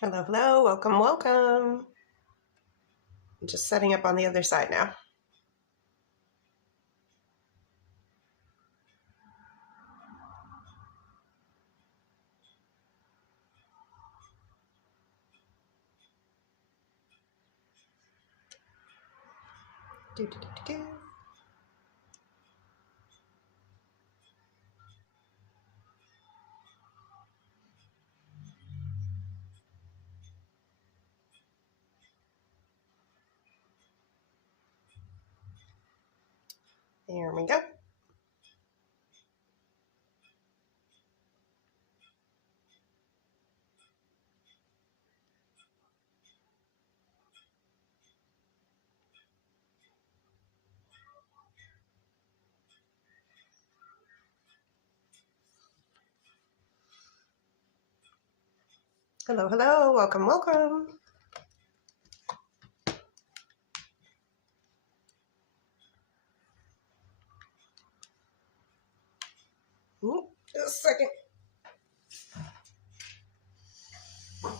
Hello, hello, welcome, welcome. I'm just setting up on the other side now. Do, do, do, do, do. There we go. Hello, hello, welcome, welcome. Ooh, just a second.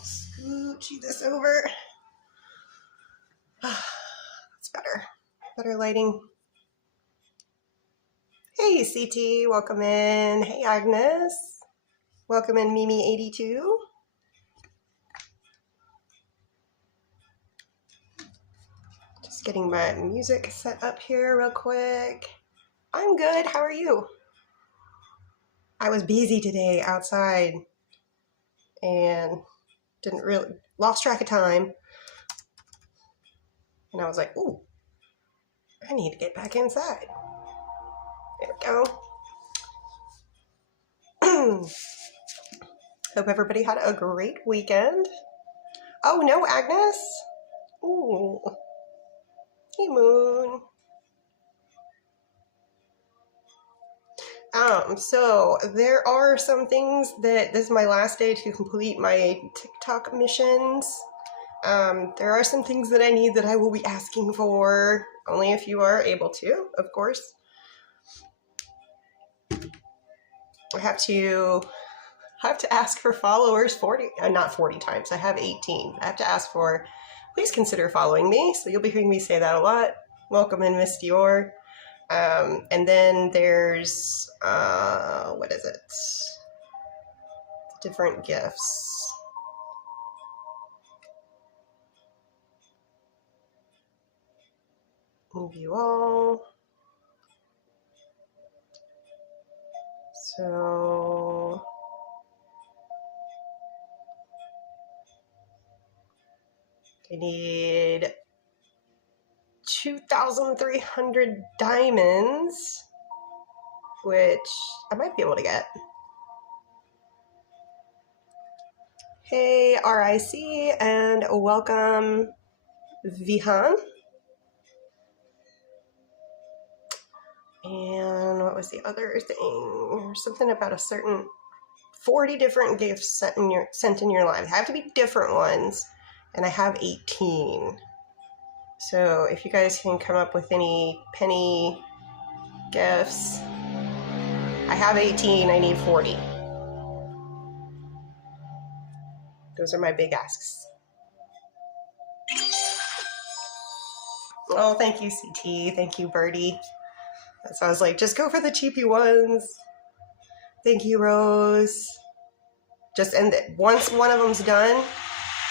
Scoochie this over. That's better. Better lighting. Hey, CT, welcome in. Hey, Agnes. Welcome in, Mimi82. Just getting my music set up here real quick. I'm good. How are you? I was busy today outside and didn't really lost track of time. And I was like, ooh, I need to get back inside. There we go. Hope everybody had a great weekend. Oh, no, Agnes? Ooh. Hey, Moon. So there are some things that this is my last day to complete my TikTok missions. There are some things that I need that I will be asking for, only if you are able to, of course. I have to ask for followers not 40 times. I have 18. I have to ask for, please consider following me. So you'll be hearing me say that a lot. Welcome in, Miss Dior. And then there's, what is it? Different gifts. Move you all. So I need 2,300 diamonds, which I might be able to get. Hey, RIC, and welcome, Vihan. And what was the other thing? Something about a certain 40 different gifts sent in your life. They have to be different ones, and I have 18. So if you guys can come up with any penny gifts, I have 18. I need 40. Those are my big asks. Oh, thank you, CT. Thank you, Birdie. So I was like, just go for the cheapy ones. Thank you, Rose. And once one of them's done,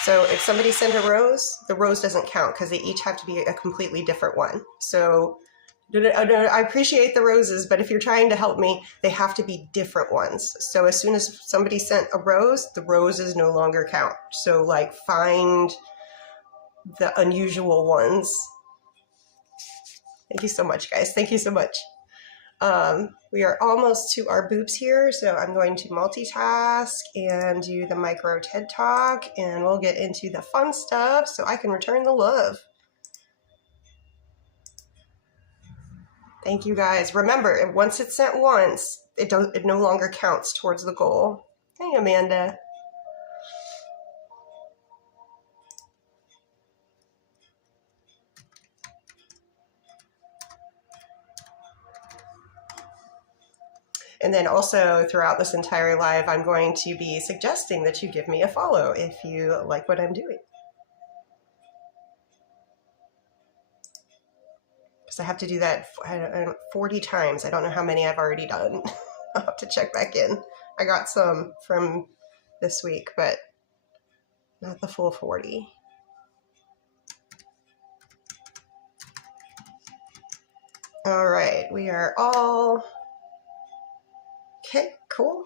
so if somebody sent a rose, the rose doesn't count because they each have to be a completely different one. So I appreciate the roses, but if you're trying to help me, they have to be different ones. So as soon as somebody sent a rose, the roses no longer count. So like find the unusual ones. Thank you so much, guys. Thank you so much. We are almost to our boops here, so I'm going to multitask and do the micro TED Talk, and we'll get into the fun stuff so I can return the love. Thank you, guys. Remember, once it's sent once, it no longer counts towards the goal. Hey, Amanda. And then also throughout this entire live, I'm going to be suggesting that you give me a follow if you like what I'm doing. Because I have to do that 40 times. I don't know how many I've already done. I'll have to check back in. I got some from this week, but not the full 40. All right, we are all... Okay, cool.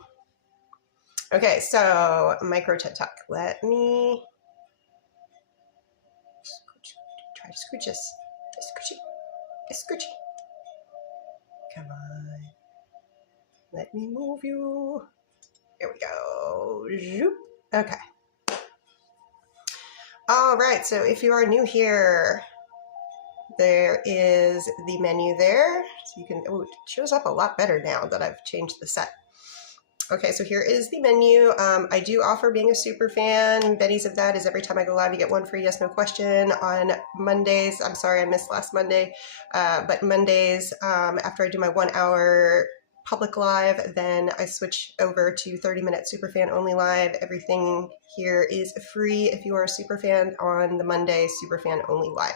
Okay, so micro TED Talk. Let me try to scooch this. Scoochie. Come on. Let me move you. Here we go. Zoop. Okay. All right, so if you are new here, there is the menu there. So you can, oh, it shows up a lot better now that I've changed the set. Okay, so here is the menu. I do offer being a super fan. Betty's of that is every time I go live, you get one free yes, no question on Mondays. I'm sorry, I missed last Monday, but Mondays, after I do my 1 hour public live, then I switch over to 30-minute super fan only live. Everything here is free if you are a super fan on the Monday super fan only live.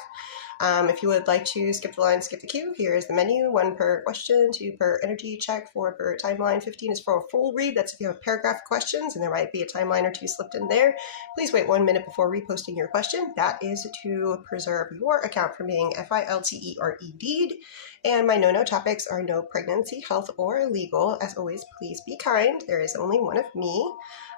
If you would like to skip the line, skip the queue, here is the menu. 1 per question, 2 per energy check, 4 per timeline, 15 is for a full read. That's if you have paragraph questions and there might be a timeline or 2 slipped in there. Please wait 1 minute before reposting your question. That is to preserve your account from being FILTERED'd. And my no topics are no pregnancy, health, or legal. As always, please be kind. There is only one of me.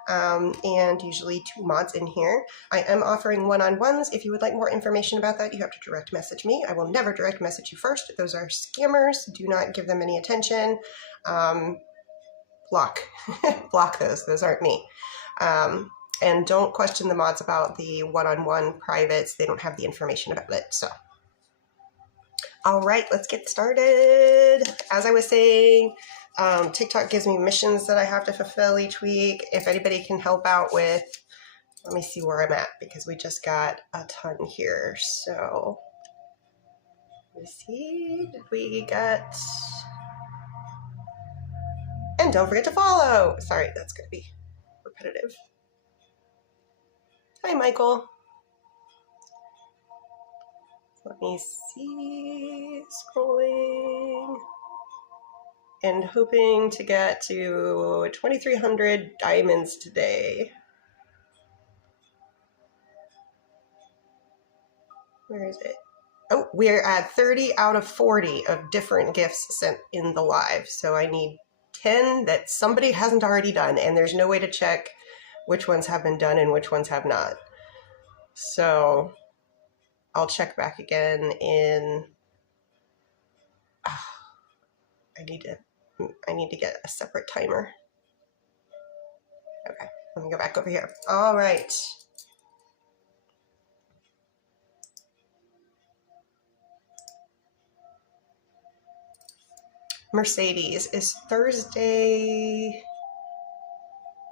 And usually 2 mods in here. I am offering one-on-ones. If you would like more information about that, you have to direct message me. I will never direct message you first. Those are scammers. Do not give them any attention. Block. Block those. Those aren't me. And don't question the mods about the one-on-one privates. They don't have the information about it. So, all right, let's get started. As I was saying, TikTok gives me missions that I have to fulfill each week. If anybody can help out with, let me see where I'm at because we just got a ton here. So let me see, did we get, and don't forget to follow. Sorry, that's going to be repetitive. Hi, Michael. Let me see, scrolling. And hoping to get to 2,300 diamonds today. Where is it? Oh, we're at 30 out of 40 of different gifts sent in the live. So I need 10 that somebody hasn't already done, and there's no way to check which ones have been done and which ones have not. So I'll check back again in... I need to get a separate timer. Okay, let me go back over here. All right. Mercedes, is Thursday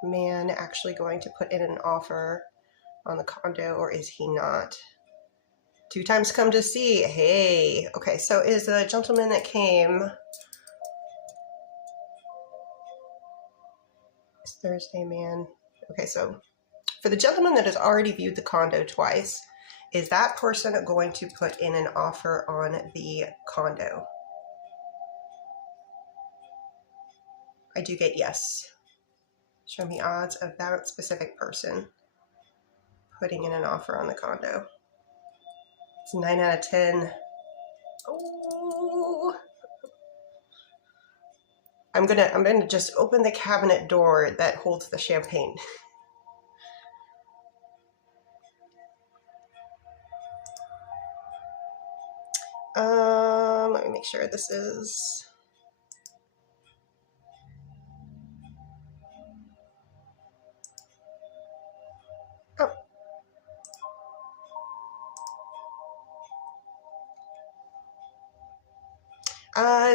man actually going to put in an offer on the condo, or is he not? 2 times come to see. Hey, okay, so is the gentleman that came... Thursday man. Okay, so for the gentleman that has already viewed the condo twice, is that person going to put in an offer on the condo? I do get yes. Show me odds of that specific person putting in an offer on the condo. It's 9 out of 10. Oh. I'm gonna just open the cabinet door that holds the champagne. Let me make sure this is...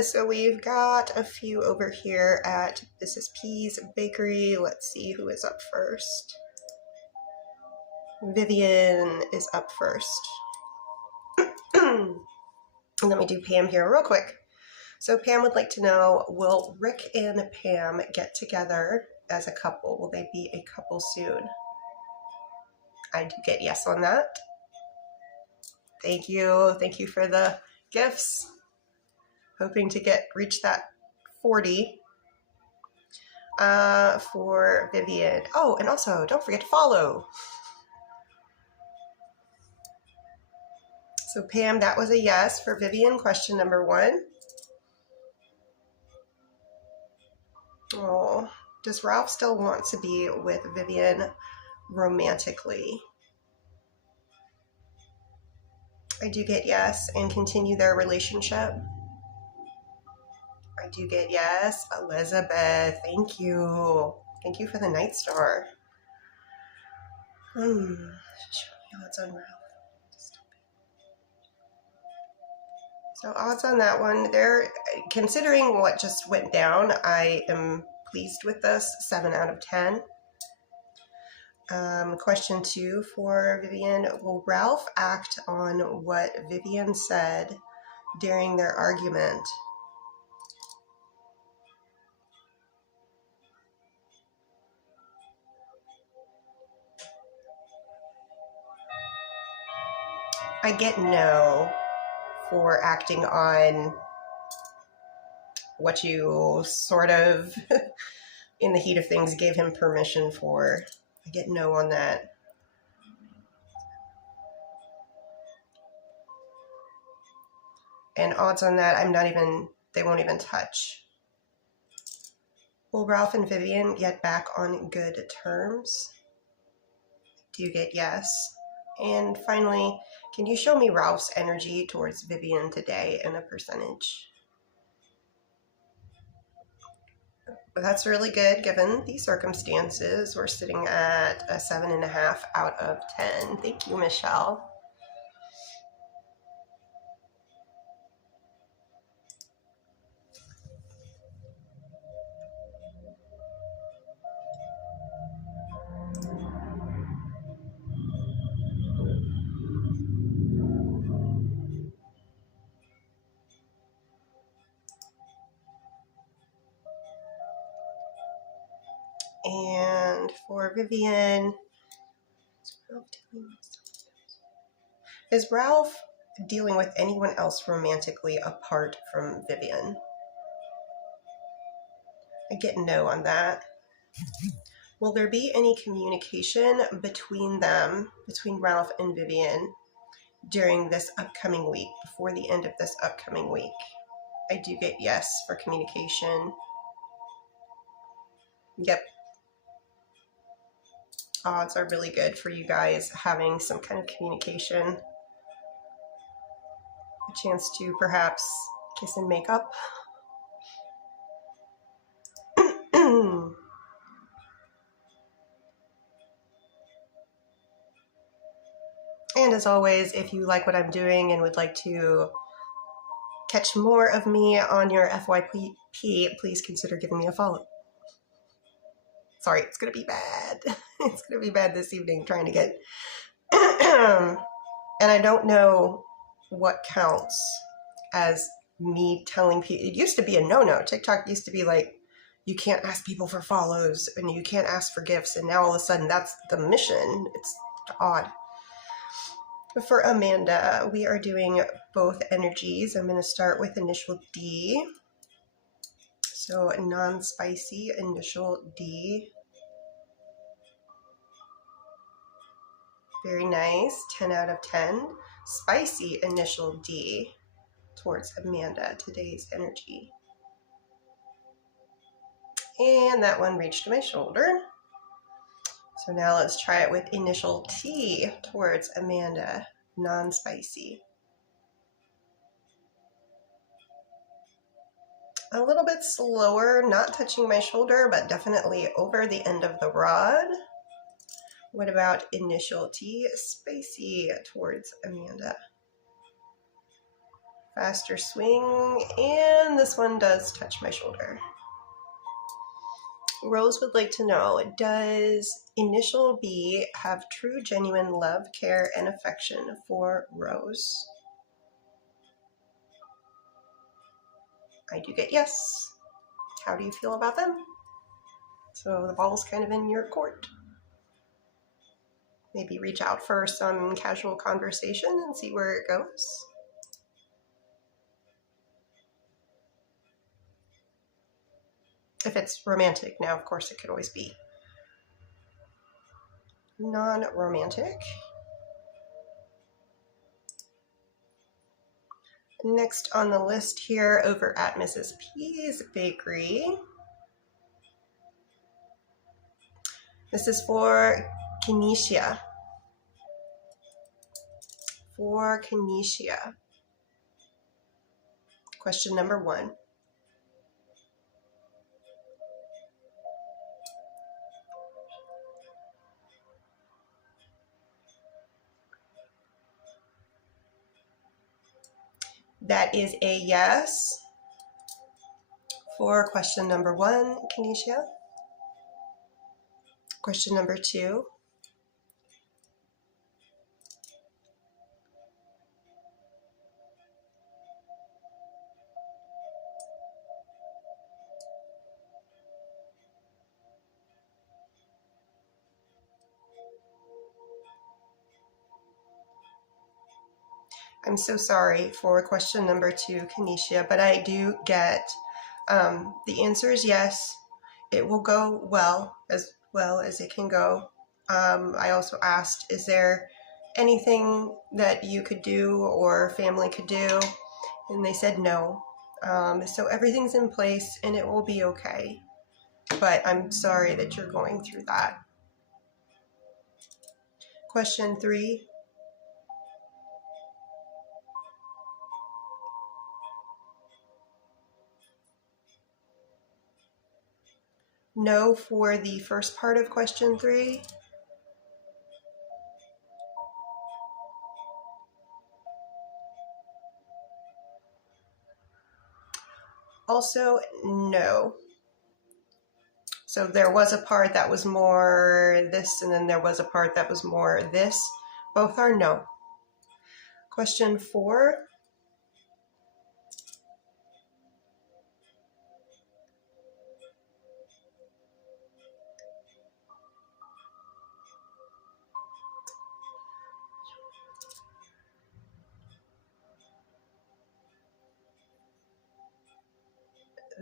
So we've got a few over here at This is Peas Bakery. Let's see who is up first. Vivian is up first. Let me do Pam here real quick. So Pam would like to know, will Rick and Pam get together as a couple? Will they be a couple soon? I do get yes on that. Thank you. Thank you for the gifts. Hoping to reach that 40 for Vivian. Oh, and also don't forget to follow. So Pam, that was a yes for Vivian, question number 1. Oh, does Ralph still want to be with Vivian romantically? I do get yes, and continue their relationship. I do get yes. Elizabeth, thank you. Thank you for the Night Star. Odds on Ralph. So odds on that one. They're considering what just went down. I am pleased with this. 7 out of 10. Question 2 for Vivian. Will Ralph act on what Vivian said during their argument? I get no for acting on what you sort of, in the heat of things, gave him permission for. I get no on that. And odds on that, they won't even touch. Will Ralph and Vivian get back on good terms? Do you get yes? And finally, can you show me Ralph's energy towards Vivian today in a percentage? But that's really good given the circumstances. We're sitting at a 7.5 out of 10. Thank you, Michelle. And for Vivian, is Ralph dealing with anyone else romantically apart from Vivian? I get no on that. Will there be any communication between Ralph and Vivian, during this upcoming week, before the end of this upcoming week? I do get yes for communication. Yep. Odds are really good for you guys having some kind of communication. A chance to perhaps kiss and make up. And as always, if you like what I'm doing and would like to catch more of me on your FYP, please consider giving me a follow. Sorry, it's going to be bad. It's going to be bad this evening trying to get... And I don't know what counts as me telling people. It used to be a no-no. TikTok used to be like, you can't ask people for follows and you can't ask for gifts. And now all of a sudden that's the mission. It's odd. For Amanda, we are doing both energies. I'm going to start with initial D. So non-spicy, initial D. Very nice. 10 out of 10. Spicy, initial D towards Amanda, today's energy. And that one reached my shoulder. So now let's try it with initial T towards Amanda, non-spicy. A little bit slower, not touching my shoulder, but definitely over the end of the rod. What about initial T, spicy towards Amanda? Faster swing, and this one does touch my shoulder. Rose would like to know, does initial B have true, genuine love, care, and affection for Rose? I do get yes. How do you feel about them? So the ball's kind of in your court. Maybe reach out for some casual conversation and see where it goes. If it's romantic, now of course it could always be non-romantic. Next on the list here over at Mrs. P's Bakery. This is for Kenesha. For Kenesha. Question number 1. That is a yes for question number 1, Kenesha. Question number 2. I'm so sorry for question number 2, Kenesha, but I do get the answer is yes. It will go well as it can go. I also asked, is there anything that you could do or family could do? And they said no. So everything's in place and it will be okay. But I'm sorry that you're going through that. Question 3. No for the first part of question 3. Also, no. So there was a part that was more this, and then there was a part that was more this. Both are no. Question 4.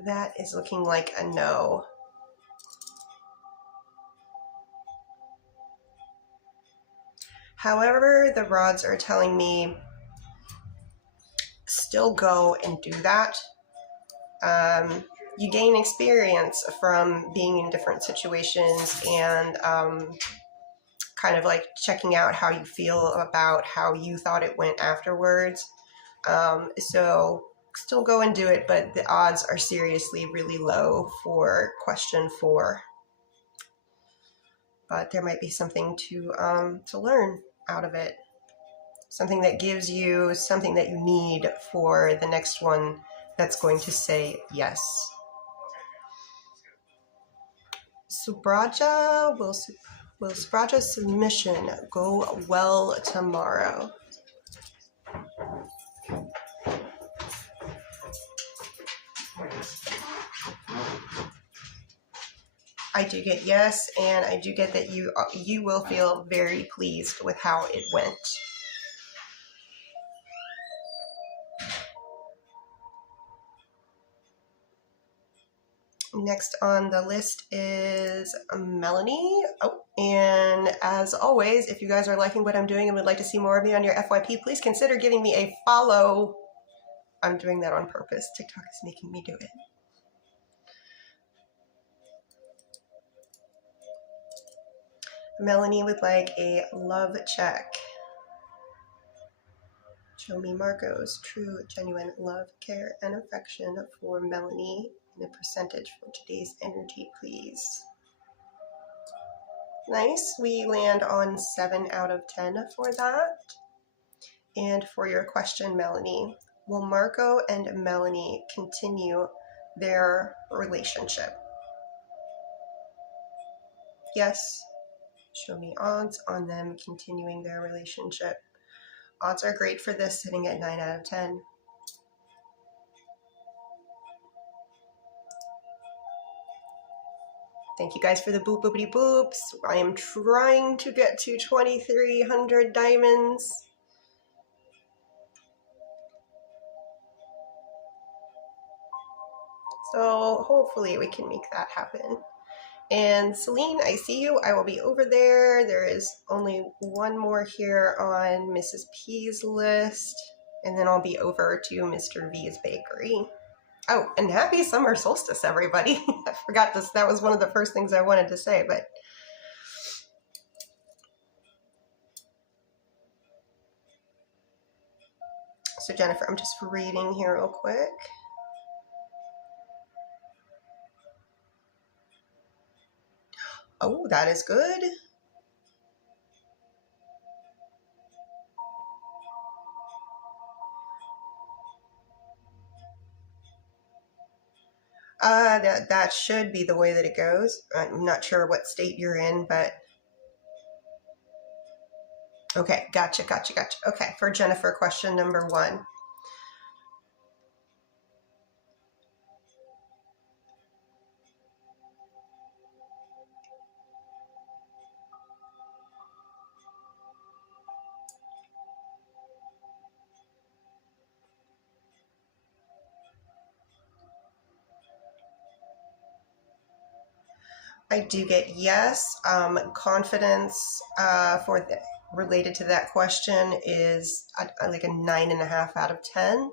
That is looking like a no. However, the rods are telling me still go and do that. You gain experience from being in different situations and kind of like checking out how you feel about how you thought it went afterwards. So still go and do it, but the odds are seriously really low for question 4. But there might be something to learn out of it. Something that gives you something that you need for the next one that's going to say yes. Subraja, will Subraja's submission go well tomorrow? I do get yes, and I do get that you will feel very pleased with how it went. Next on the list is Melanie. Oh, and as always, if you guys are liking what I'm doing and would like to see more of me on your FYP, please consider giving me a follow. I'm doing that on purpose. TikTok is making me do it. Melanie would like a love check. Show me Marco's true, genuine love, care, and affection for Melanie in a percentage for today's energy, please. Nice. We land on 7 out of 10 for that. And for your question, Melanie, will Marco and Melanie continue their relationship? Yes. Show me odds on them continuing their relationship. Odds are great for this, sitting at 9 out of 10. Thank you guys for the boop boopity boops. I am trying to get to 2,300 diamonds. So hopefully we can make that happen. And Celine, I see you. I will be over there. There is only one more here on Mrs. P's list. And then I'll be over to Mr. V's bakery. Oh, and happy summer solstice, everybody. I forgot this. That was one of the first things I wanted to say, but so Jennifer, I'm just reading here real quick. Oh, that is good. That should be the way that it goes. I'm not sure what state you're in, but okay, gotcha. Okay, for Jennifer, question number 1. I do get yes. Confidence related to that question is like a 9.5 out of 10.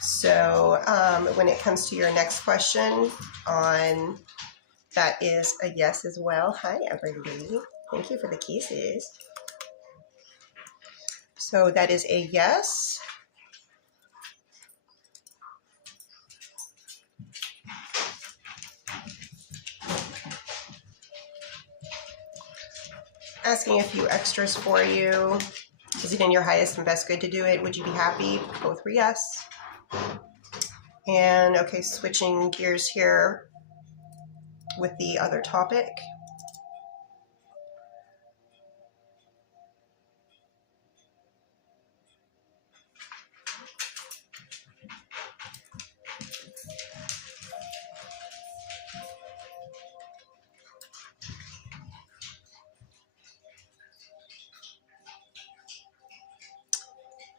So when it comes to your next question on that is a yes as well. Hi, everybody. Thank you for the kisses. So that is a yes. Asking a few extras for you. Is it in your highest and best good to do it? Would you be happy? Both were yes. And okay, switching gears here with the other topic.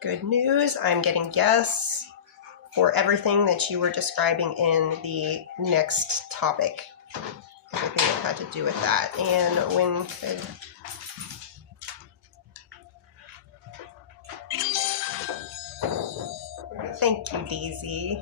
Good news, I'm getting yes for everything that you were describing in the next topic. Everything that had to do with that. And when could... Thank you, Daisy.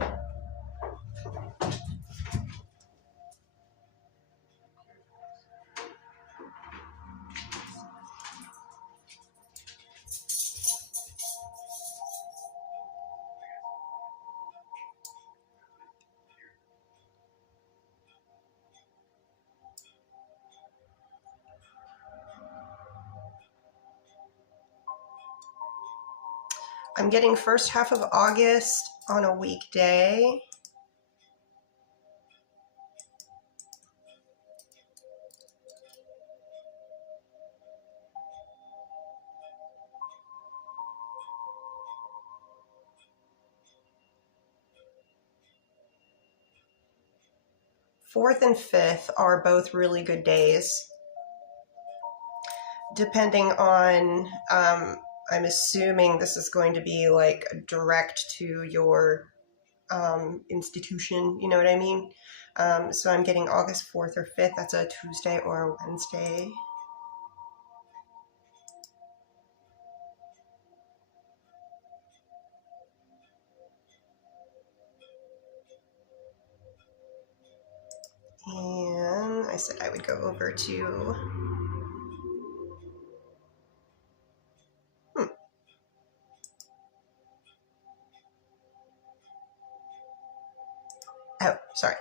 I'm getting first half of August on a weekday. Fourth and fifth are both really good days. Depending on, I'm assuming this is going to be like direct to your institution, you know what I mean? So I'm getting August 4th or 5th. That's a Tuesday or a Wednesday. And I said I would go over to... Oh, sorry.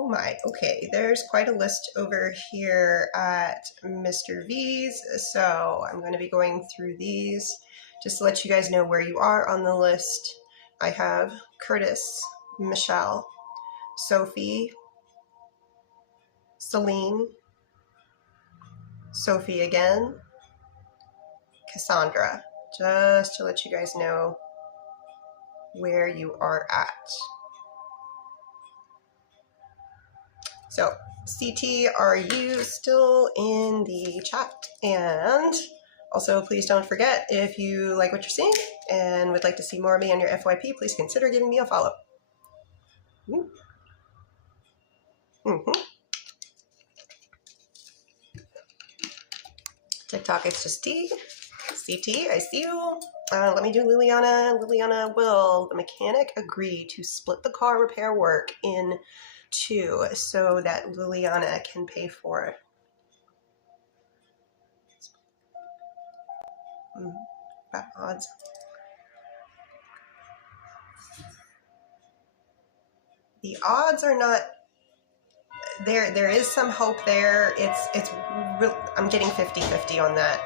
Oh my, okay, there's quite a list over here at Mr. V's, so I'm going to be going through these just to let you guys know where you are on the list. I have Curtis, Michelle, Sophie, Celine, Sophie again, Cassandra, just to let you guys know where you are at. So, CT, are you still in the chat? And also, please don't forget, if you like what you're seeing and would like to see more of me on your FYP, please consider giving me a follow. TikTok, it's just T. CT, I see you. Let me do Liliana. Liliana, will the mechanic agree to split the car repair work in two so that Liliana can pay for it? Bad odds. The odds are not there. There is some hope there. It's real, I'm getting 50-50 on that.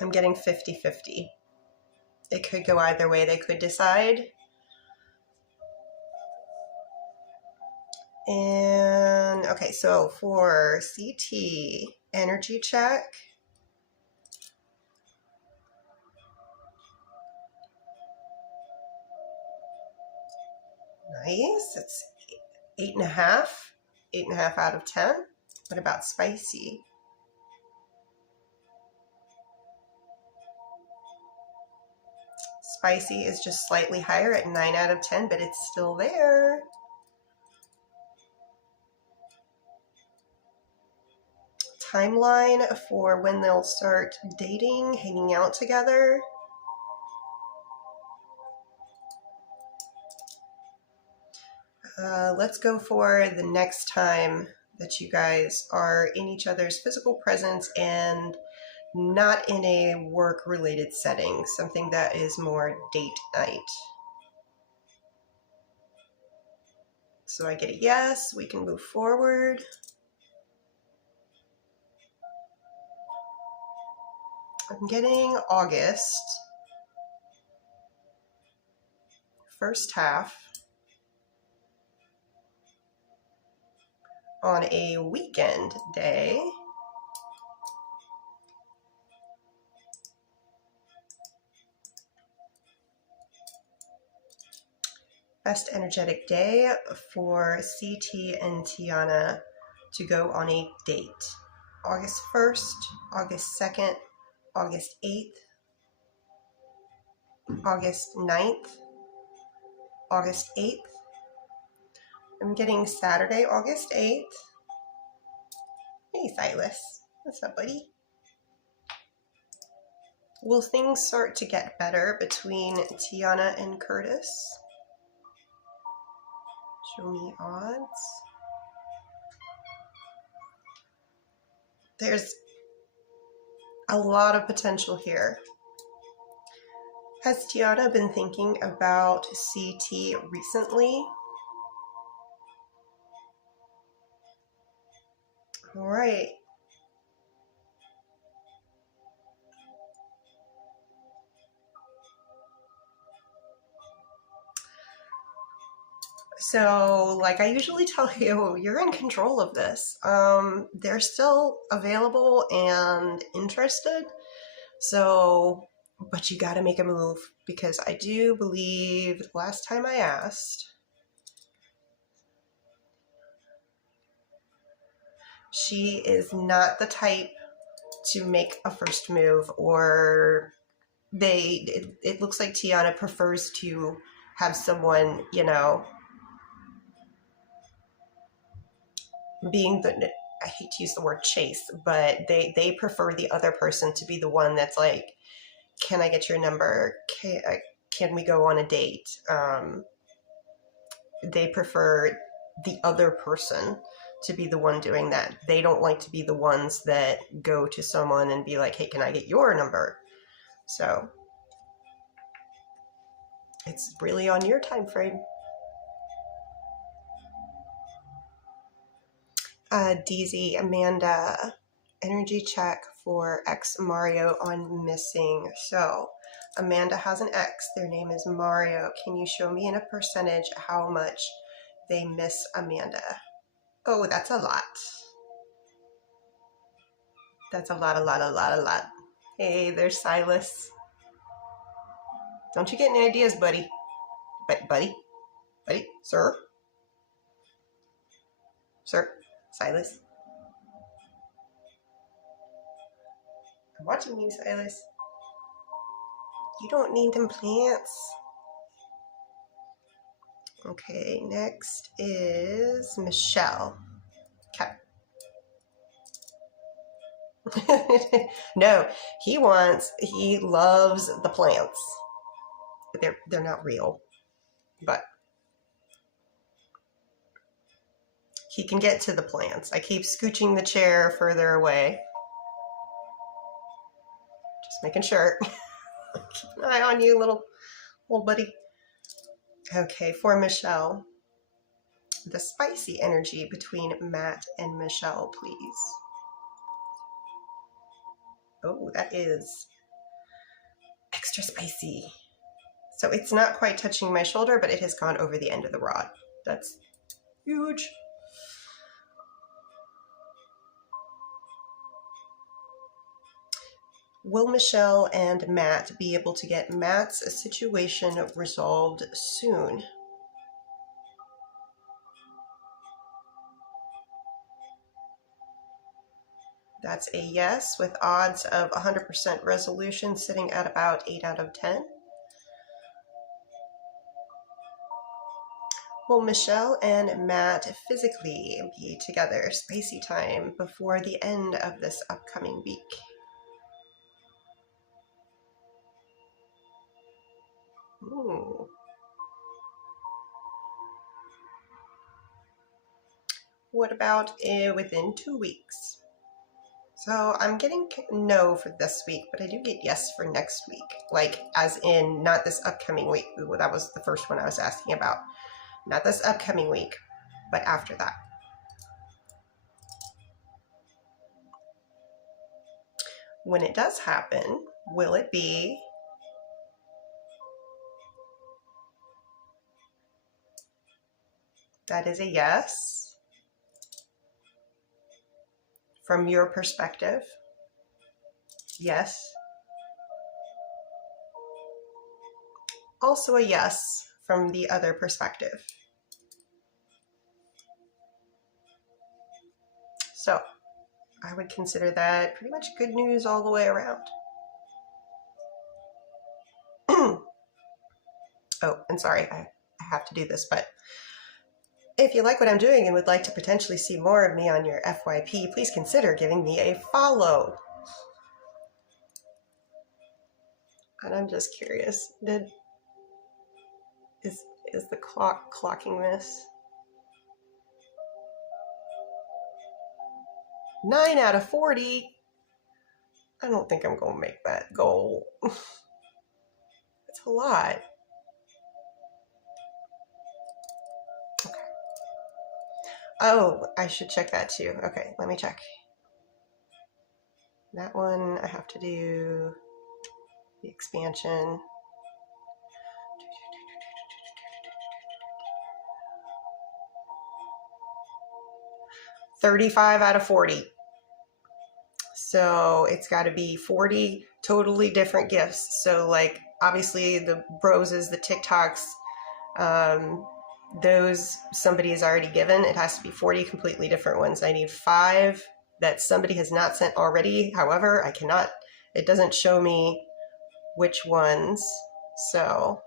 I'm getting 50-50. It could go either way. They could decide. And okay, so for CT energy check, nice. It's 8.5. 8.5 out of 10. What about spicy? Spicy is just slightly higher at 9 out of 10, but it's still there. Timeline for when they'll start dating, hanging out together. Let's go for the next time that you guys are in each other's physical presence and not in a work-related setting, something that is more date night. So I get a yes, we can move forward. I'm getting August, first half, on a weekend day. Best energetic day for CT and Tiana to go on a date. August 1st, August 2nd, August 8th, August 9th, August 8th. I'm getting Saturday, August 8th. Hey, Silas. What's up, buddy? Will things start to get better between Tiana and Curtis? Show me odds. There's a lot of potential here. Has Tiana been thinking about CT recently? All right. So, like I usually tell you, you're in control of this. They're still available and interested. So, but you got to make a move, because I do believe last time I asked, she is not the type to make a first move, or it looks like Tiana prefers to have someone, you know, being the, I hate to use the word chase, but they prefer the other person to be the one that's like, can I get your number? Can we go on a date? They prefer the other person to be the one doing that. They don't like to be the ones that go to someone and be like, hey, can I get your number? So It's really on your time frame. DZ, Amanda, energy check for ex Mario on missing. So Amanda has an ex. Their name is Mario. Can you show me in a percentage how much they miss Amanda? Oh, that's a lot. That's a lot. Hey, there's Silas. Don't you get any ideas, buddy? Buddy, sir? Sir? Silas? I'm watching you, Silas. You don't need them plants. Okay, next is Michelle. Okay. No, he loves the plants. They're not real, but he can get to the plants. I keep scooching the chair further away. Just making sure. Keep an eye on you, little buddy. Okay, for Michelle, the spicy energy between Matt and Michelle, please. Oh, that is extra spicy. So it's not quite touching my shoulder, but it has gone over the end of the rod. That's huge. Will Michelle and Matt be able to get Matt's situation resolved soon? That's a yes, with odds of 100% resolution sitting at about 8 out of 10. Will Michelle and Matt physically be together, spicy time, before the end of this upcoming week? Ooh. What about within 2 weeks? So I'm getting no for this week, but I do get yes for next week. Like, as in, not this upcoming week. That was the first one I was asking about. Not this upcoming week, but after that. When it does happen, will it be that is a yes from your perspective? Yes. Also a yes from the other perspective. So I would consider that pretty much good news all the way around. Oh, and sorry, I have to do this, but if you like what I'm doing and would like to potentially see more of me on your FYP, please consider giving me a follow. And I'm just curious, is the clock clocking this? 9 out of 40. I don't think I'm gonna make that goal. That's a lot. Okay. Oh, I should check that too. Okay, let me check. That one, I have to do the expansion. 35 out of 40. So it's got to be 40 totally different gifts. So, like, obviously the roses, the TikToks, those somebody has already given. It has to be 40 completely different ones. I need 5 that somebody has not sent already. However, I cannot, it doesn't show me which ones. So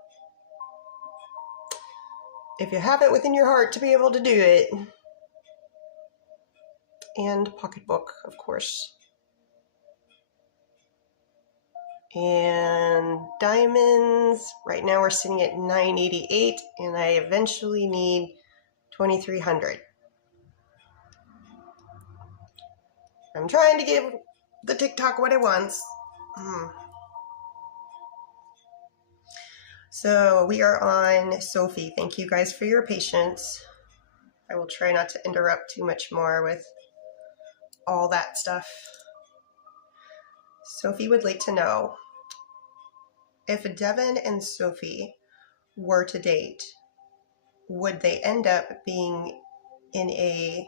if you have it within your heart to be able to do it, and pocketbook, of course. And diamonds, right now we're sitting at 988, and I eventually need 2300. I'm trying to give the TikTok what it wants. So we are on Sophie. Thank you guys for your patience. I will try not to interrupt too much more with all that stuff. Sophie would like to know if Devin and Sophie were to date, would they end up being in a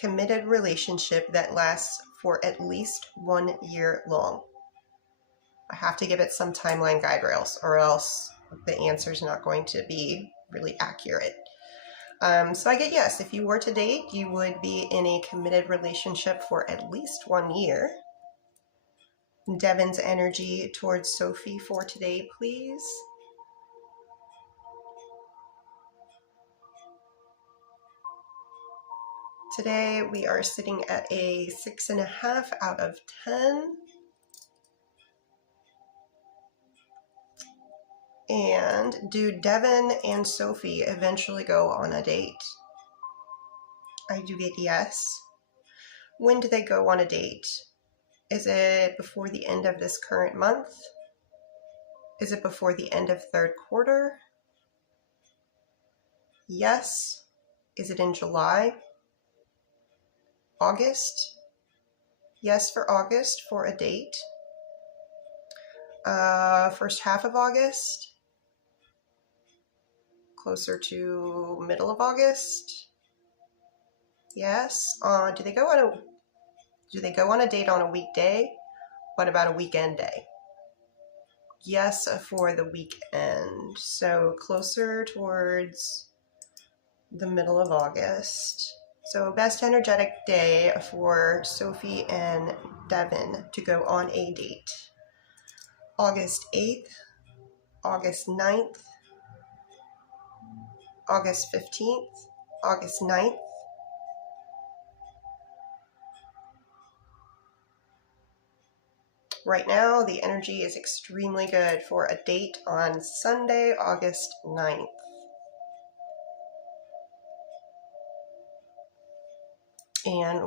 committed relationship that lasts for at least 1 year long? I have to give it some timeline guide rails, or else the answer is not going to be really accurate. So I get yes, if you were to date, you would be in a committed relationship for at least 1 year. Devin's energy towards Sophie for today, please. Today we are sitting at a 6.5 out of 10. And do Devin and Sophie eventually go on a date? I do get yes. When do they go on a date? Is it before the end of this current month? Is it before the end of third quarter? Yes. Is it in July? August? Yes for August for a date. First half of August? Closer to middle of August? Yes. Do they go on a date on a weekday? What about a weekend day? Yes for the weekend. So closer towards the middle of August. So best energetic day for Sophie and Devin to go on a date. August 8th, August 9th, August 15th, August 9th. Right now, the energy is extremely good for a date on Sunday, August 9th. And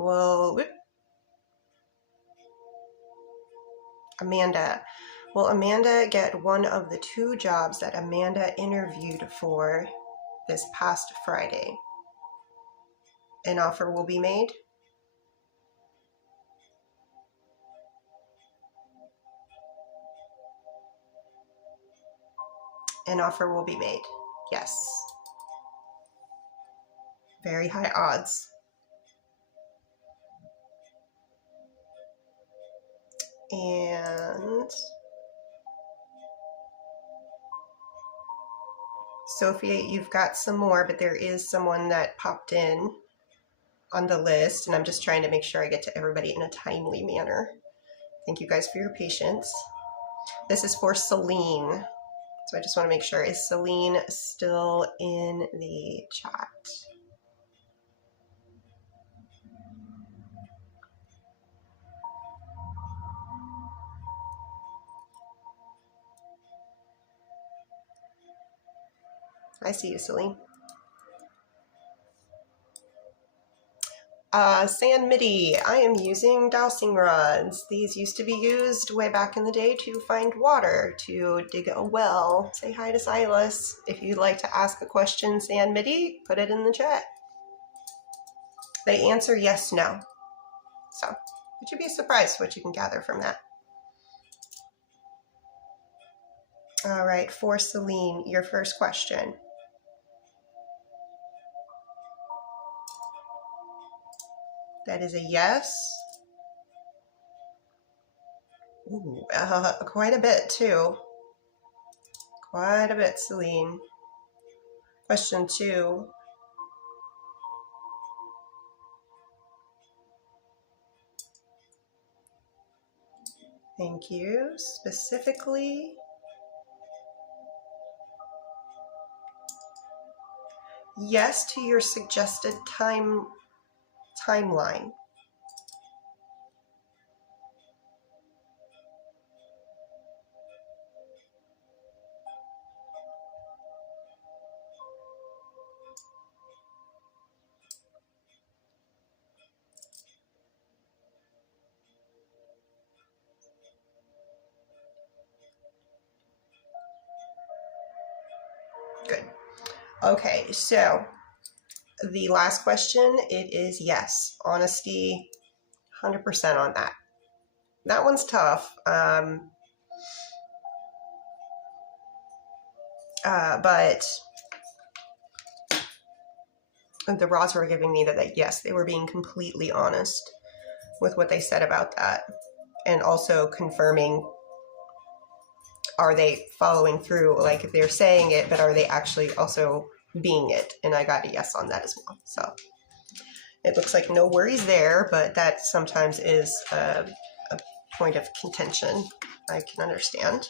Amanda. Will Amanda get one of the 2 jobs that Amanda interviewed for this past Friday? An offer will be made. An offer will be made. Yes. Very high odds. And Sophie, you've got some more, but there is someone that popped in on the list, and I'm just trying to make sure I get to everybody in a timely manner. Thank you guys for your patience. This is for Celine. So I just want to make sure, is Celine still in the chat? I see you, Celine. Sand MIDI. I am using dowsing rods. These used to be used way back in the day to find water, to dig a well. Say hi to Silas. If you'd like to ask a question, Sand MIDI, put it in the chat. They answer yes, no. So, would you be surprised what you can gather from that? All right, for Celine, your first question. That is a yes. Ooh, quite a bit too. Quite a bit, Celine. Question 2. Thank you. Specifically, yes to your suggested timeline. Okay, so the last question, it is yes. Honesty, 100% on that. That one's tough. But the Rods were giving me that yes, they were being completely honest with what they said about that. And also confirming, are they following through? Like, if they're saying it, but are they actually also being it? And I got a yes on that as well. So it looks like no worries there, but that sometimes is a point of contention. I can understand.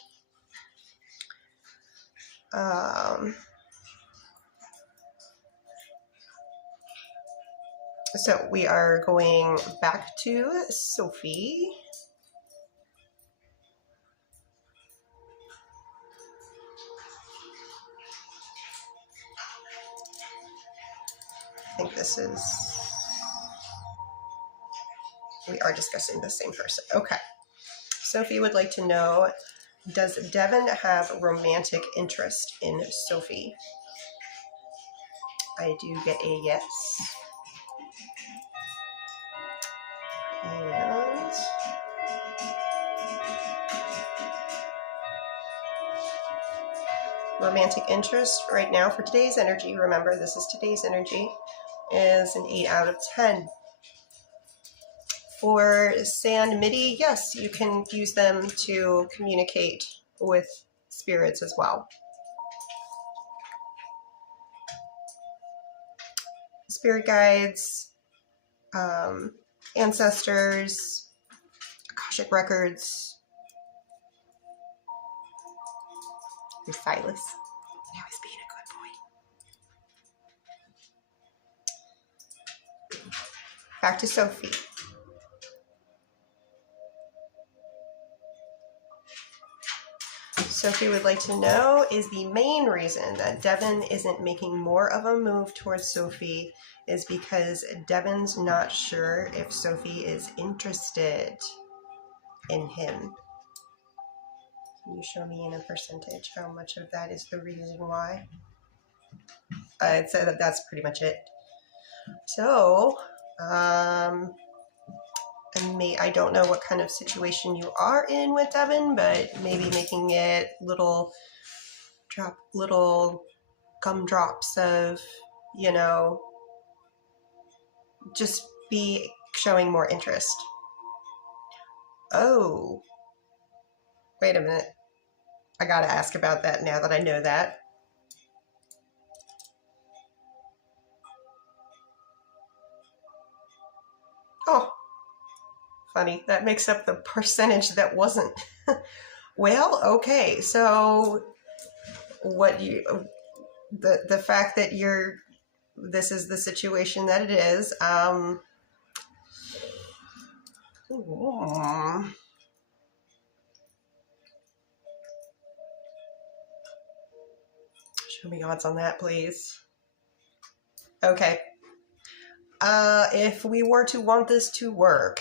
So we are going back to Sophie. I think this is, we are discussing the same person. Okay. Sophie would like to know, does Devin have romantic interest in Sophie? I do get a yes. And romantic interest right now for today's energy, remember this is today's energy, is an 8 out of 10. For sand MIDI, yes, you can use them to communicate with spirits as well. Spirit guides, ancestors, Akashic records. Here's Silas. Now he's being a good boy. Back to Sophie. Sophie would like to know, is the main reason that Devin isn't making more of a move towards Sophie is because Devin's not sure if Sophie is interested in him? Can you show me in a percentage how much of that is the reason why? I'd say that that's pretty much it. So, I don't know what kind of situation you are in with Devin, but maybe making it little gumdrops of, you know, just be showing more interest. Oh, wait a minute. I gotta ask about that now that I know that. Oh, funny. That makes up the percentage that wasn't. Well, okay. So what the fact that this is the situation that it is, show me odds on that, please. Okay. If we were to want this to work,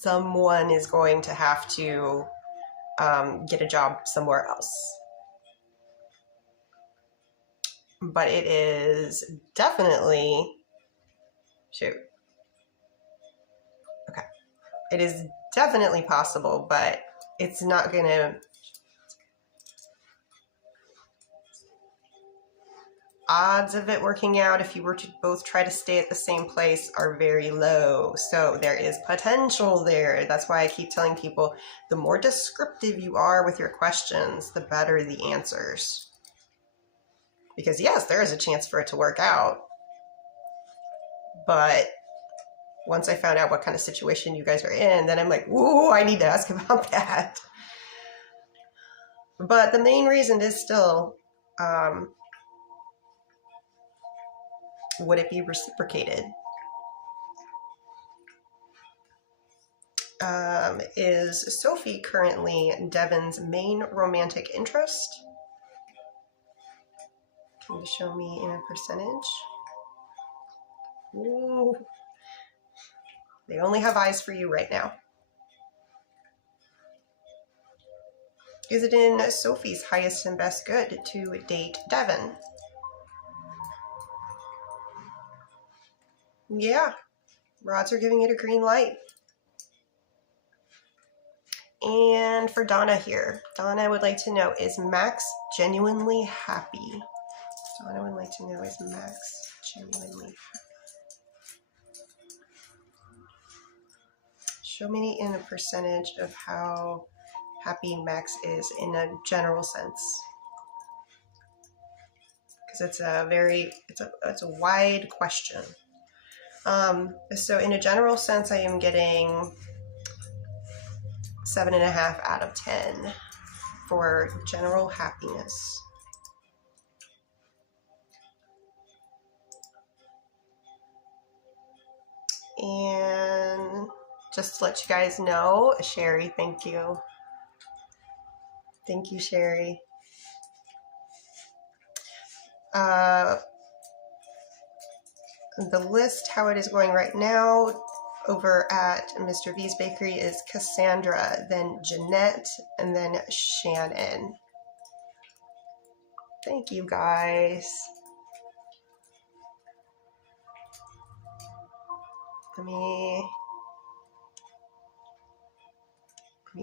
someone is going to have to get a job somewhere else. But it is definitely, shoot. Okay. It is definitely possible, but it's not going to, odds of it working out if you were to both try to stay at the same place are very low. So there is potential there. That's why I keep telling people, the more descriptive you are with your questions, the better the answers. Because yes, there is a chance for it to work out. But once I found out what kind of situation you guys are in, then I'm like, whoa, I need to ask about that. But the main reason is still, would it be reciprocated? Is Sophie currently Devin's main romantic interest? Can you show me in a percentage? Ooh. They only have eyes for you right now. Is it in Sophie's highest and best good to date Devin? Yeah, rods are giving it a green light. And for Donna here, Donna would like to know, is Max genuinely happy? Donna would like to know, is Max genuinely happy? Show me in a percentage of how happy Max is in a general sense. Because it's a wide question. So in a general sense, I am getting 7.5 out of 10 for general happiness. And just to let you guys know, Sherry, thank you. Thank you, Sherry. The list, how it is going right now, over at Mr. V's Bakery is Cassandra, then Jeanette, and then Shannon. Thank you, guys. Let me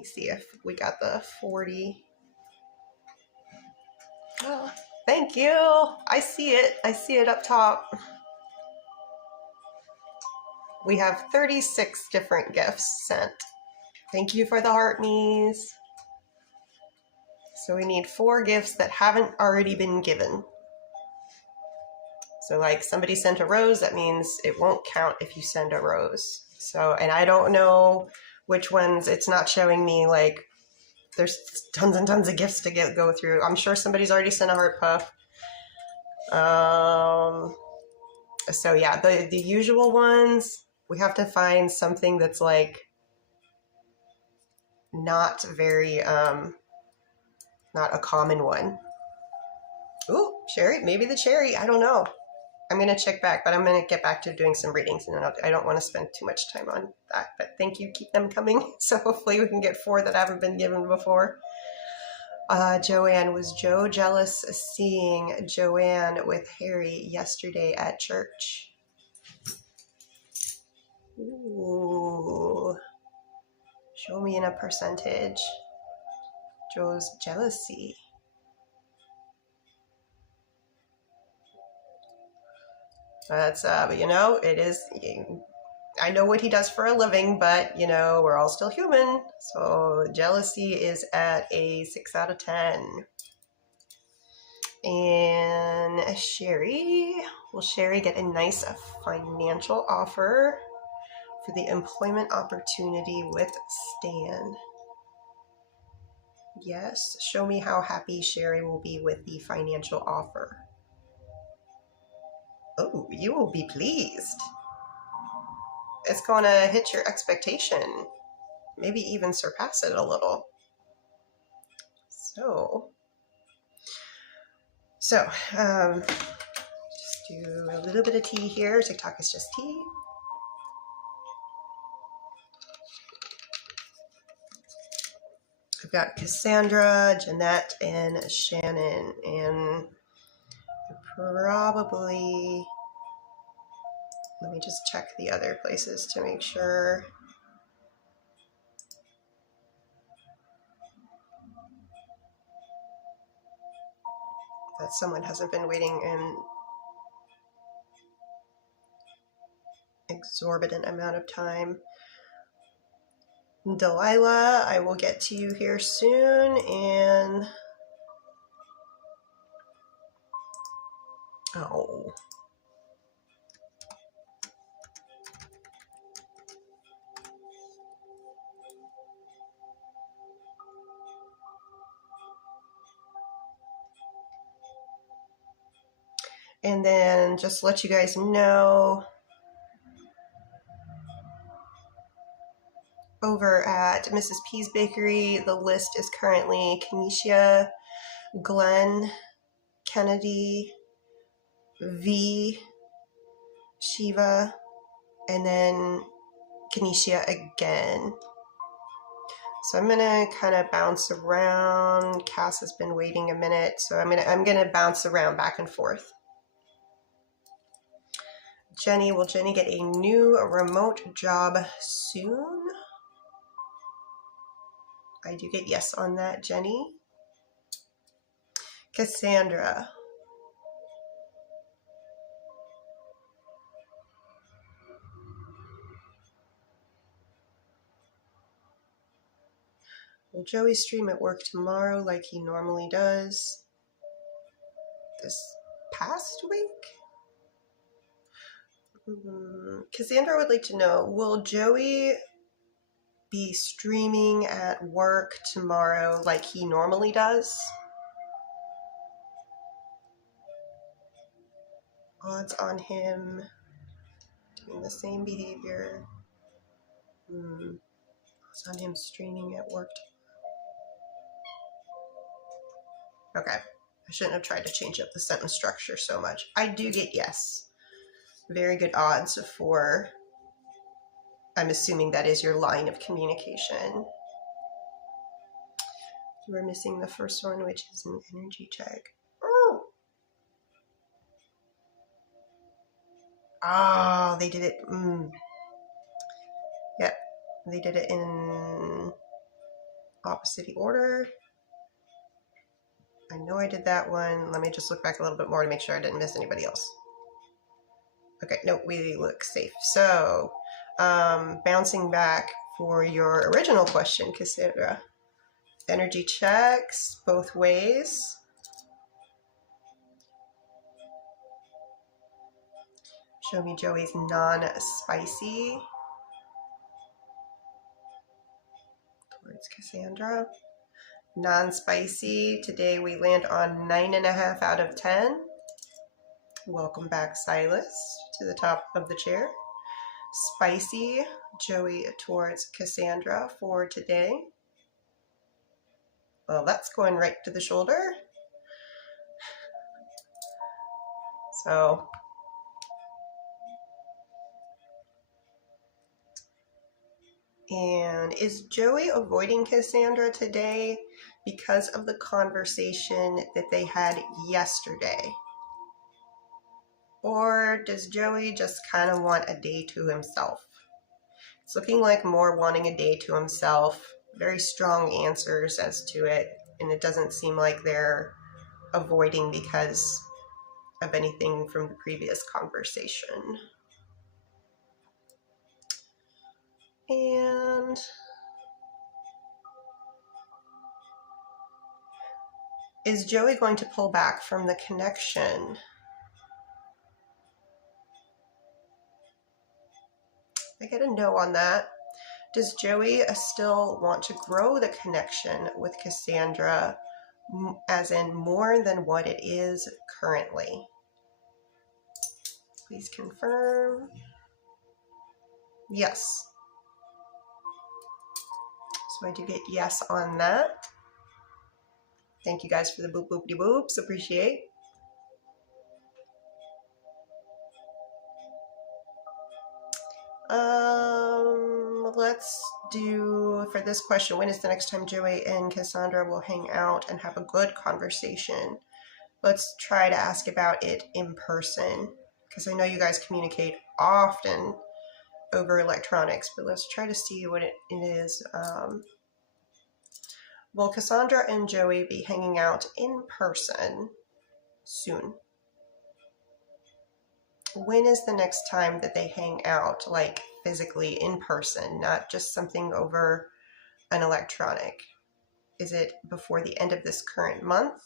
see if we got the 40. Oh, thank you. I see it. I see it up top. We have 36 different gifts sent. Thank you for the heart knees. So we need 4 gifts that haven't already been given. So like somebody sent a rose, that means it won't count if you send a rose. So, and I don't know which ones, it's not showing me, like there's tons and tons of gifts to go through. I'm sure somebody's already sent a heart puff. So yeah, the usual ones, we have to find something that's like not very, not a common one. Ooh, cherry, maybe the cherry, I don't know. I'm going to check back, but I'm going to get back to doing some readings, and I don't want to spend too much time on that, but thank you, keep them coming. So hopefully we can get 4 that haven't been given before. Joanne, was Joe jealous seeing Joanne with Harry yesterday at church? Ooh. Show me in a percentage. Joe's jealousy. That's, you know, it is, I know what he does for a living, but, you know, we're all still human. So jealousy is at a 6 out of 10. And Sherry, will Sherry get a nice financial offer for the employment opportunity with Stan? Yes, show me how happy Sherry will be with the financial offer. Oh, you will be pleased. It's going to hit your expectation, maybe even surpass it a little. So, just do a little bit of tea here. TikTok is just tea. I've got Cassandra, Jeanette, and Shannon, and probably, let me just check the other places to make sure. That someone hasn't been waiting an exorbitant amount of time. Delilah, I will get to you here soon, and oh. And then just to let you guys know, over at Mrs. P's Bakery, the list is currently Kenesha, Glenn, Kennedy, V, Shiva, and then Kenesha again. So I'm gonna kind of bounce around. Cass has been waiting a minute, so I'm gonna bounce around back and forth. Jenny, will Jenny get a new remote job soon? I do get yes on that, Jenny. Cassandra. Will Joey stream at work tomorrow like he normally does this past week? Cassandra would like to know, will Joey be streaming at work tomorrow like he normally does? Odds on him doing the same behavior. Odds on him streaming at work. Okay. I shouldn't have tried to change up the sentence structure so much. I do get yes. Very good odds for, I'm assuming that is your line of communication. We're missing the first one, which is an energy check. Oh, they did it. Yep, they did it in opposite order. I know I did that one. Let me just look back a little bit more to make sure I didn't miss anybody else. Okay, nope, we look safe. So, bouncing back for your original question, Cassandra. Energy checks both ways. Show me Joey's non-spicy. Towards Cassandra. Non-spicy. Today we land on 9.5 out of 10. Welcome back, Silas, to the top of the chair. Spicy. Joey towards Cassandra for today. Well, that's going right to the shoulder. So, and is Joey avoiding Cassandra today because of the conversation that they had yesterday? Or does Joey just kind of want a day to himself? It's looking like more wanting a day to himself. Very strong answers as to it. And it doesn't seem like they're avoiding because of anything from the previous conversation. And is Joey going to pull back from the connection? I get a no on that. Does Joey still want to grow the connection with Cassandra, as in more than what it is currently? Please confirm. Yes. So I do get yes on that. Thank you guys for the boop boop de boops. Appreciate. Let's do, for this question, when is the next time Joey and Cassandra will hang out and have a good conversation? Let's try to ask about it in person, because I know you guys communicate often over electronics, but let's try to see what it is. Will Cassandra and Joey be hanging out in person soon? When is the next time that they hang out, like physically in person, not just something over an electronic? Is it before the end of this current month?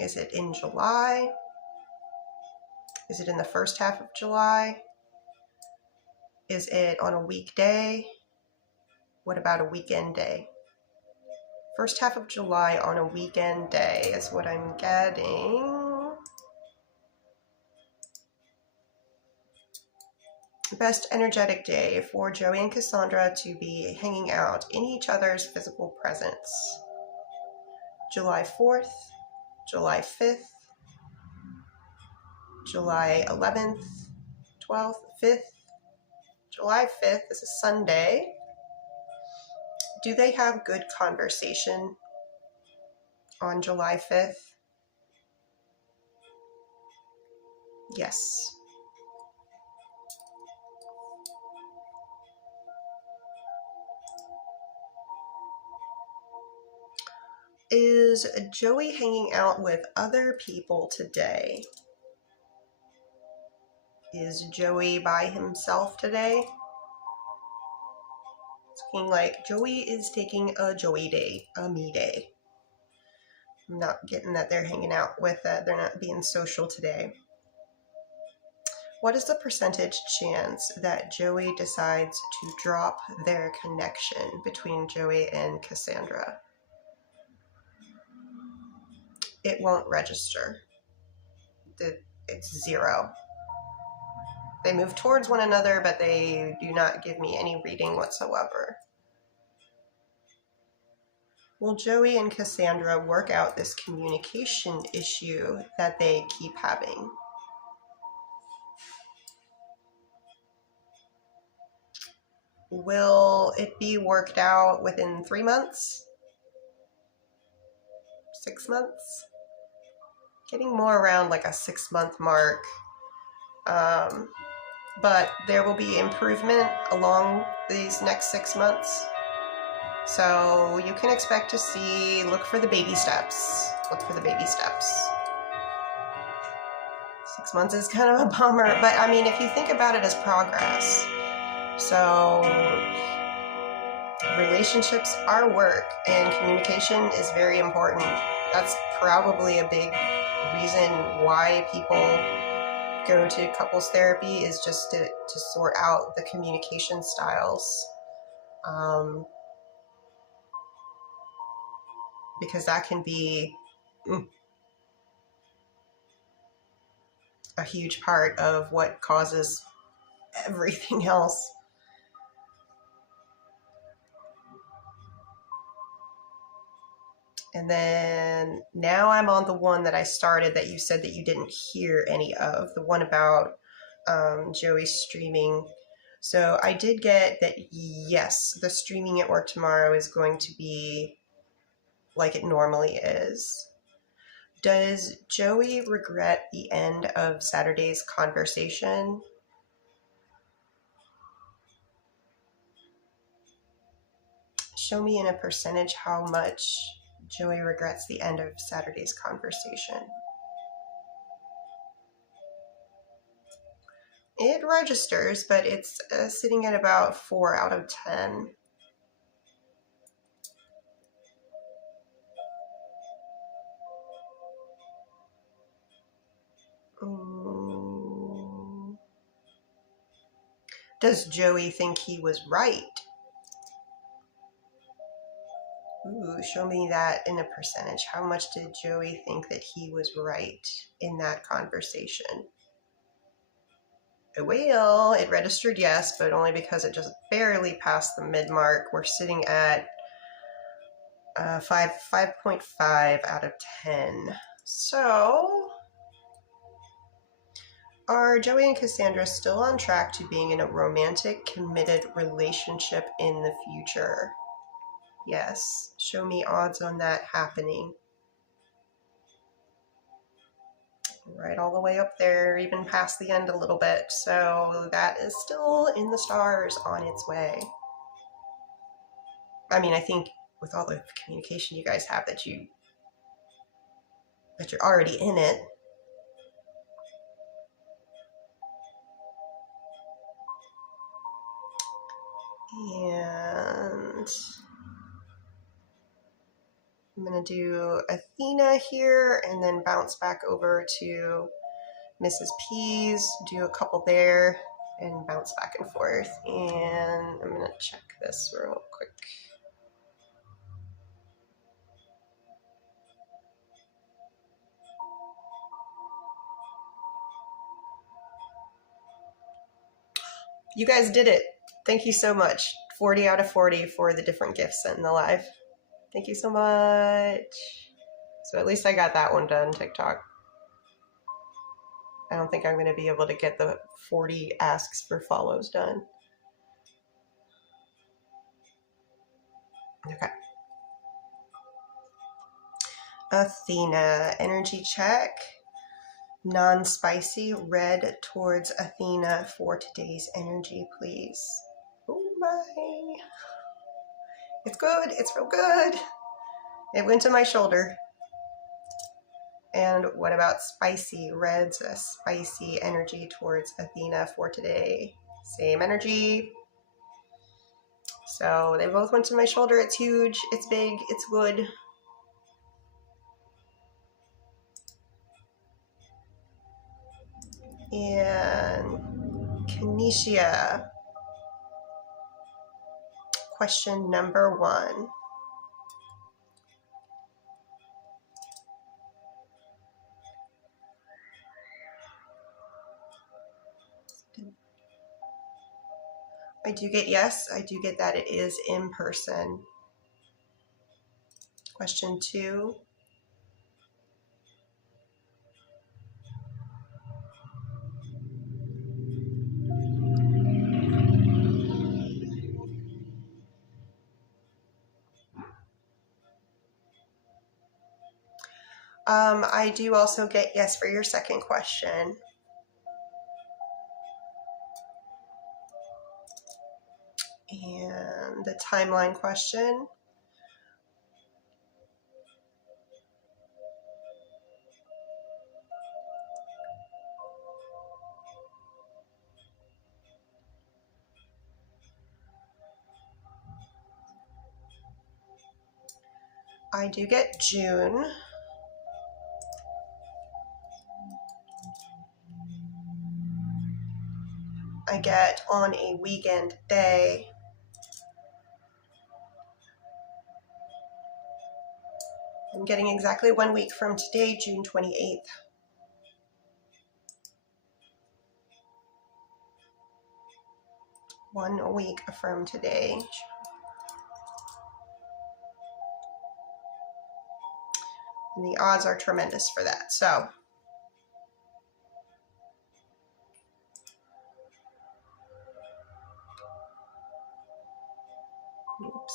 Is it in July? Is it in the first half of July? Is it on a weekday? What about a weekend day? First half of July on a weekend day is what I'm getting. Best energetic day for Joey and Cassandra to be hanging out in each other's physical presence. July 4th, July 5th, July 11th, 12th, 5th. July 5th is a Sunday. Do they have good conversation on July 5th? Yes. Is Joey hanging out with other people today? Is Joey by himself today? It's looking like Joey is taking a Joey day, a me day. I'm not getting that they're hanging out with, they're not being social today. What is the percentage chance that Joey decides to drop their connection between Joey and Cassandra? It won't register. It's 0. They move towards one another, but they do not give me any reading whatsoever. Will Joey and Cassandra work out this communication issue that they keep having? Will it be worked out within 3 months? 6 months? Getting more around like a 6-month mark. But there will be improvement along these next 6 months. So you can expect to see, look for the baby steps. Look for the baby steps. 6 months is kind of a bummer, but I mean, if you think about it as progress. So relationships are work, and communication is very important. That's probably a big reason why people go to couples therapy, is just to sort out the communication styles. Because that can be a huge part of what causes everything else. And then now I'm on the one that I started that you said that you didn't hear any of, the one about Joey streaming. So I did get that, yes, the streaming at work tomorrow is going to be like it normally is. Does Joey regret the end of Saturday's conversation? Show me in a percentage how much Joey regrets the end of Saturday's conversation. It registers, but it's sitting at about 4 out of 10. Does Joey think he was right? Ooh, show me that in a percentage. How much did Joey think that he was right in that conversation? Well, it registered yes, but only because it just barely passed the mid-mark. We're sitting at 5.5 out of 10. So, are Joey and Cassandra still on track to being in a romantic, committed relationship in the future? Yes. Show me odds on that happening. Right all the way up there, even past the end a little bit. So that is still in the stars, on its way. I mean, I think with all the communication you guys have that you're already in it. And I'm going to do Athena here and then bounce back over to Mrs. P's, do a couple there, and bounce back and forth. And I'm going to check this real quick. You guys did it. Thank you so much. 40 out of 40 for the different gifts sent in the live. Thank you so much. So at least I got that one done, TikTok. I don't think I'm going to be able to get the 40 asks for follows done. Okay. Athena, energy check. Non-spicy, red towards Athena for today's energy, please. Oh my. It's good. It's real good. It went to my shoulder. And what about spicy? Red's a spicy energy towards Athena for today. Same energy. So they both went to my shoulder. It's huge. It's big. It's good. And Kenesha. Question number 1. I do get yes. I do get that it is in person. Question 2. I do also get yes for your second question. And the timeline question. I do get June. I get on a weekend day. I'm getting exactly 1 week from today, June 28th. One week from today. And the odds are tremendous for that. So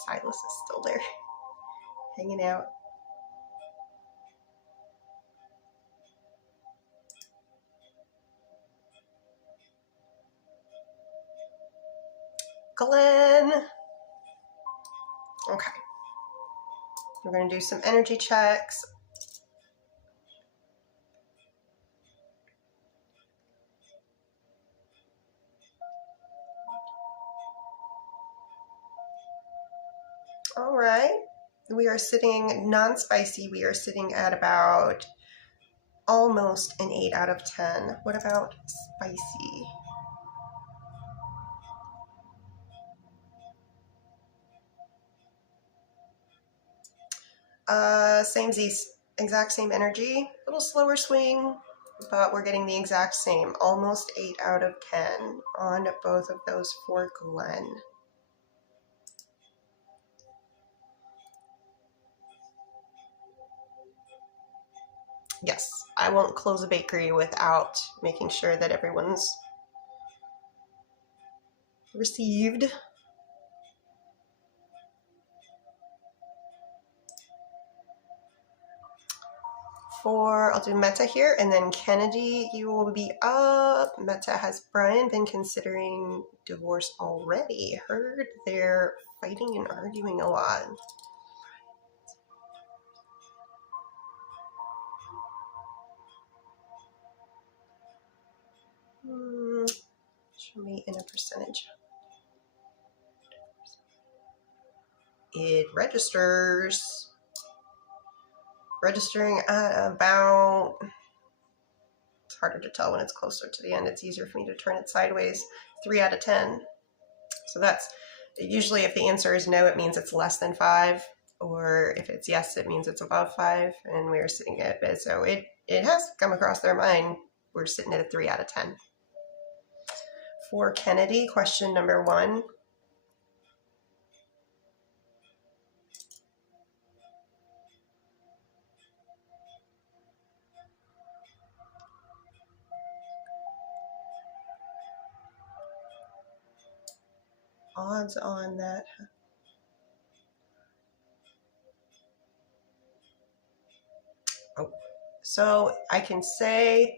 Silas is still there, hanging out. Glenn. Okay. We're going to do some energy checks. All right. We are sitting non-spicy. We are sitting at about almost an 8 out of 10. What about spicy? Exact same energy. A little slower swing, but we're getting the exact same. Almost 8 out of 10 on both of those for Glenn. Yes, I won't close a bakery without making sure that everyone's received. I'll do Meta here, and then Kennedy, you will be up. Meta, has Brian been considering divorce already? Heard they're fighting and arguing a lot. Show me in a percentage. It registers. Registering at about, it's harder to tell when it's closer to the end. It's easier for me to turn it sideways. 3 out of 10. So that's, usually if the answer is no, it means it's less than 5. Or if it's yes, it means it's above 5. And we're sitting at it. So it has come across their mind. We're sitting at a 3 out of 10. For Kennedy, question number 1. Odds on that. Oh, so I can say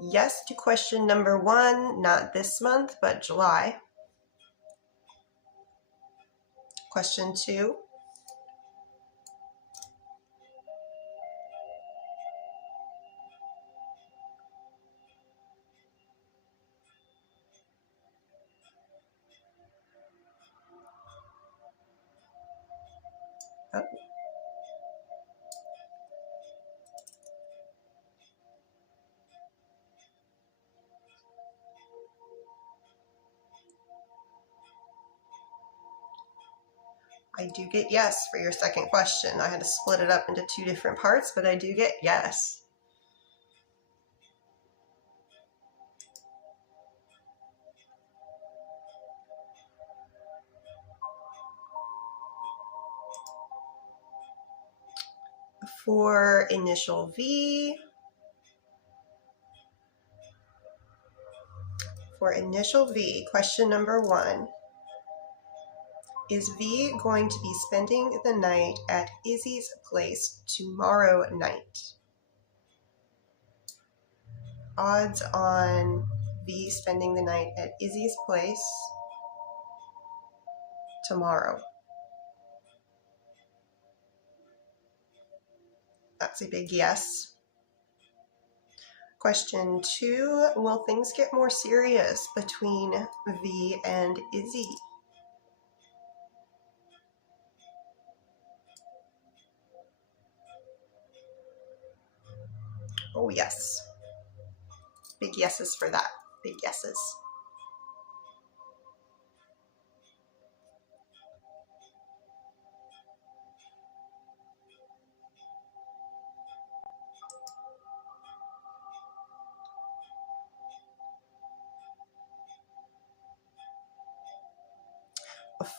Yes to question number 1, not this month, but July. Question 2. Oh. I do get yes for your second question. I had to split it up into 2 different parts, but I do get yes. For initial V, question number 1. Is V going to be spending the night at Izzy's place tomorrow night? Odds on V spending the night at Izzy's place tomorrow. That's a big yes. Question 2, will things get more serious between V and Izzy? Oh yes. Big yeses for that. Big yeses.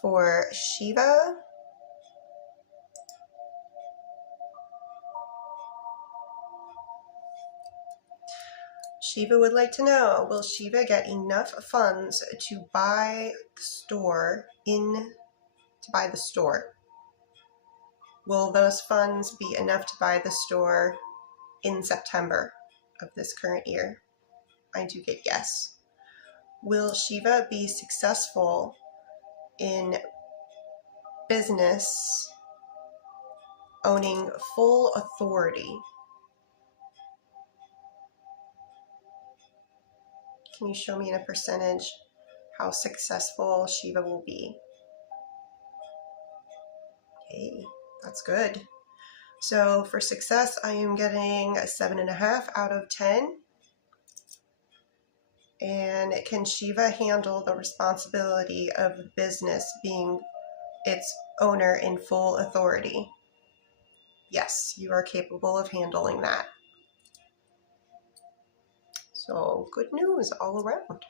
For Shiva, Shiva would like to know, will Shiva get enough funds to buy the store Will those funds be enough to buy the store in September of this current year? I do get yes. Will Shiva be successful in business owning full authority? Can you show me in a percentage how successful Shiva will be? Okay, that's good. So for success, I am getting a 7.5 out of 10. And can Shiva handle the responsibility of the business being its owner in full authority? Yes, you are capable of handling that. So good news all around.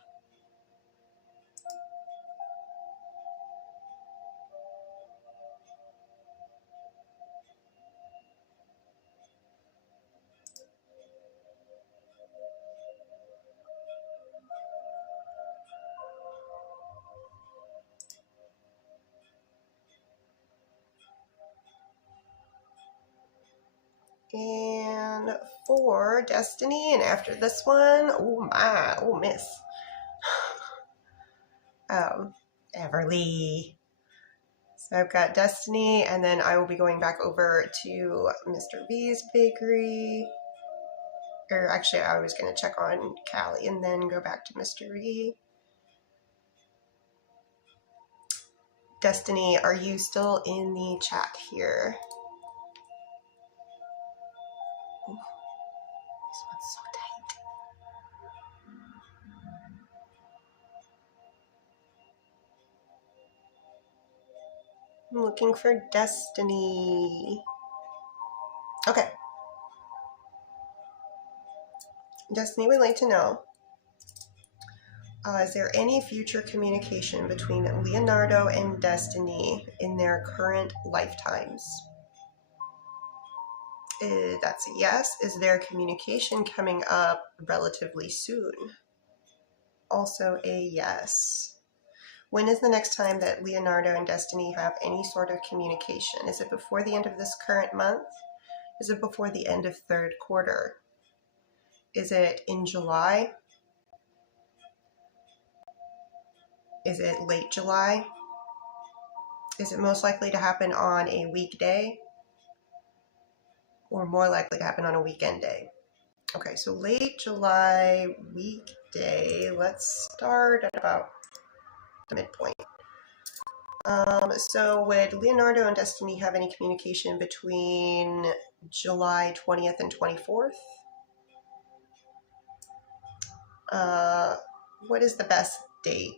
And for Destiny, and after this one, miss. Everly. So I've got Destiny, and then I will be going back over to Mr. V's bakery. Or actually, I was going to check on Callie and then go back to Mr. V. Destiny, are you still in the chat here? Ooh, this one's so tight. I'm looking for Destiny. Okay. Destiny would like to know, is there any future communication between Leonardo and Destiny in their current lifetimes? That's a yes. Is there communication coming up relatively soon? Also a yes. When is the next time that Leonardo and Destiny have any sort of communication? Is it before the end of this current month? Is it before the end of third quarter? Is it in July? Is it late July? Is it most likely to happen on a weekday? Or more likely to happen on a weekend day? Okay, so late July weekday. Let's start at about the midpoint. So would Leonardo and Destiny have any communication between July 20th and 24th? What is the best date?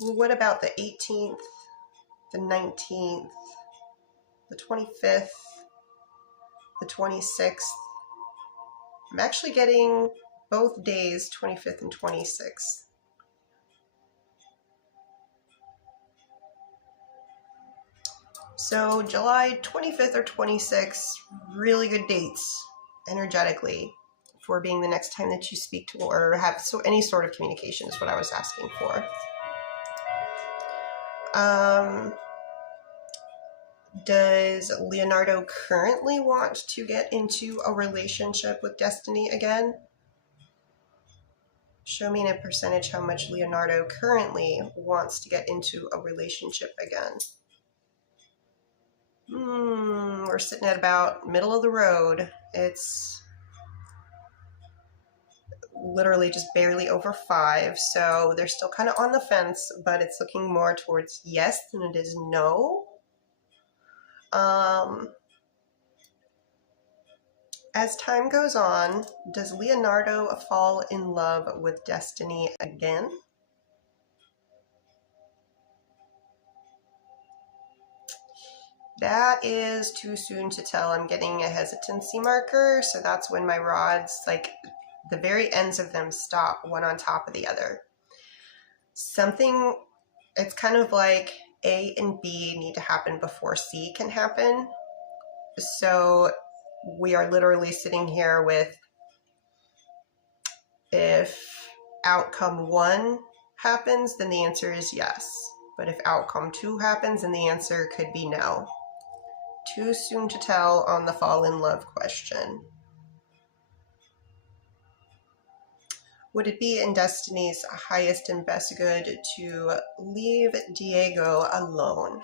What about the 18th, the 19th, the 25th, the 26th? I'm actually getting both days, 25th and 26th. So July 25th or 26th, really good dates energetically for being the next time that you speak to or have any sort of communication is what I was asking for. Does Leonardo currently want to get into a relationship with Destiny again? Show me in a percentage how much Leonardo currently wants to get into a relationship again. We're sitting at about middle of the road. It's literally just barely over 5, so they're still kind of on the fence, but it's looking more towards yes than it is no. As time goes on, does Leonardo fall in love with Destiny again? That is too soon to tell. I'm getting a hesitancy marker, so that's when my rods, like the very ends of them, stop one on top of the other. It's kind of like A and B need to happen before C can happen. So we are literally sitting here with, if outcome 1 happens, then the answer is yes. But if outcome 2 happens, then the answer could be no. Too soon to tell on the fall in love question. Would it be in Destiny's highest and best good to leave Diego alone?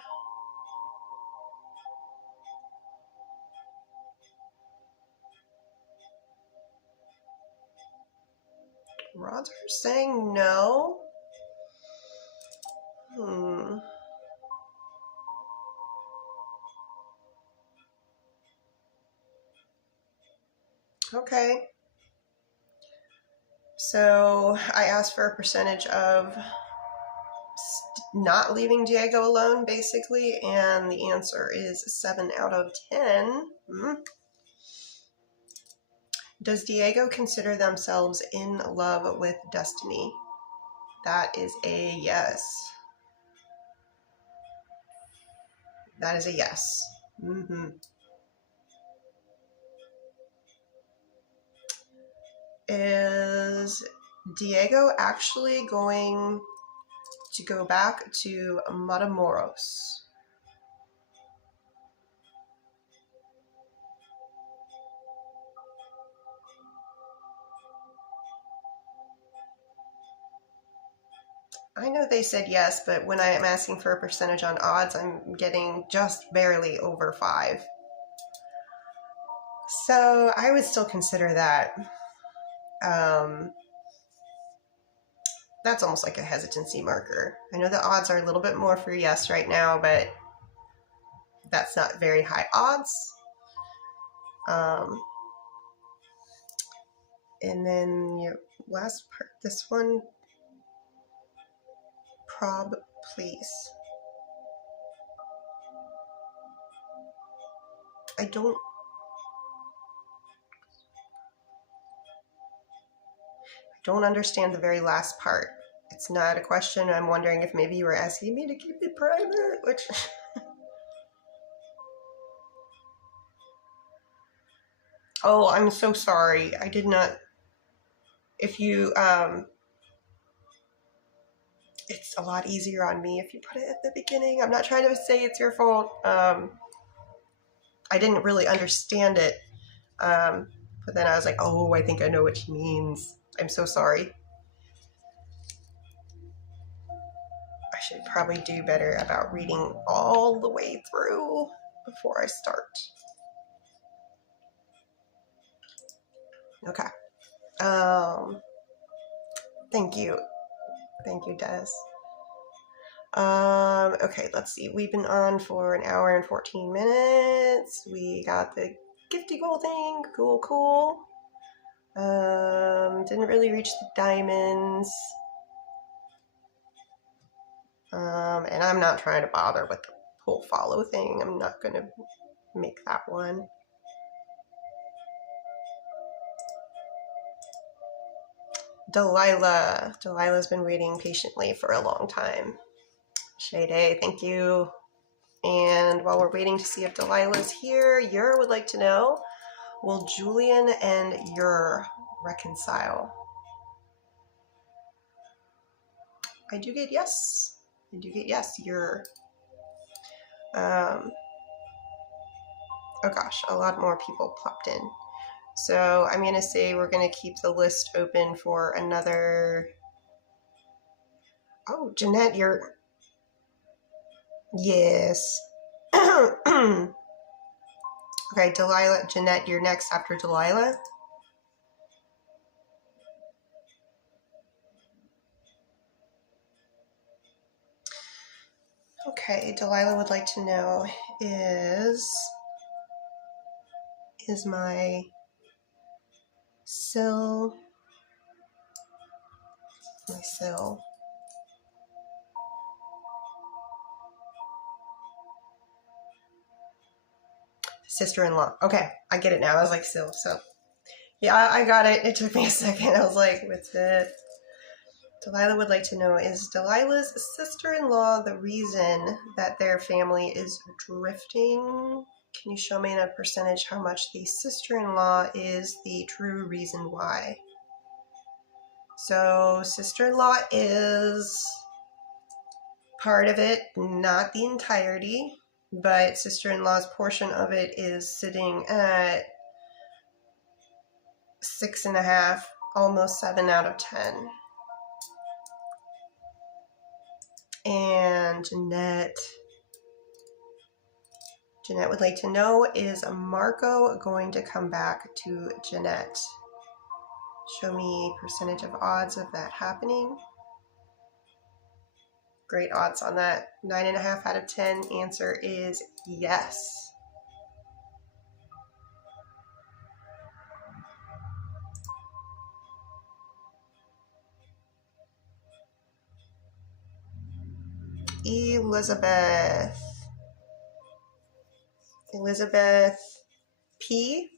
Rods are saying no. Okay. So I asked for a percentage of not leaving Diego alone, basically, and the answer is 7 out of 10. Does Diego consider themselves in love with Destiny? That is a yes. That is a yes. Is Diego actually going to go back to Matamoros? I know they said yes, but when I am asking for a percentage on odds, I'm getting just barely over 5. So I would still consider that. That's almost like a hesitancy marker. I know the odds are a little bit more for yes right now, but that's not very high odds. And then your last part, this one, prob, please. I don't understand the very last part. It's not a question. I'm wondering if maybe you were asking me to keep it private, which... Oh, I'm so sorry. I did not. If you, it's a lot easier on me if you put it at the beginning. I'm not trying to say it's your fault. I didn't really understand it. But then I was like, oh, I think I know what she means. I'm so sorry. I should probably do better about reading all the way through before I start. Okay. Thank you. Thank you, Des. Okay, let's see. We've been on for an hour and 14 minutes. We got the gifty gold thing. Cool. Didn't really reach the diamonds. And I'm not trying to bother with the pull follow thing. I'm not gonna make that one. Delilah. Delilah's been waiting patiently for a long time. Shade, thank you. And while we're waiting to see if Delilah's here, Yer would like to know, will Julian and Yer reconcile? I do get yes. Yer. Oh gosh, a lot more people popped in. So I'm going to say we're going to keep the list open for another... Oh, Jeanette, you're... Yes. Okay, Delilah, Jeanette, you're next after Delilah. Okay, Delilah would like to know, is my sill sister-in-law. Okay, I get it now. I was like, sill, so. Yeah, I got it. It took me a second. I was like, what's it? Delilah would like to know, is Delilah's sister-in-law the reason that their family is drifting? Can you show me in a percentage how much the sister-in-law is the true reason why? So sister-in-law is part of it, not the entirety, but sister-in-law's portion of it is sitting at 6.5, almost 7 out of 10. And Jeanette would like to know, is Marco going to come back to Jeanette? Show me percentage of odds of that happening. Great odds on that. 9.5 out of 10. Answer is yes. Elizabeth P.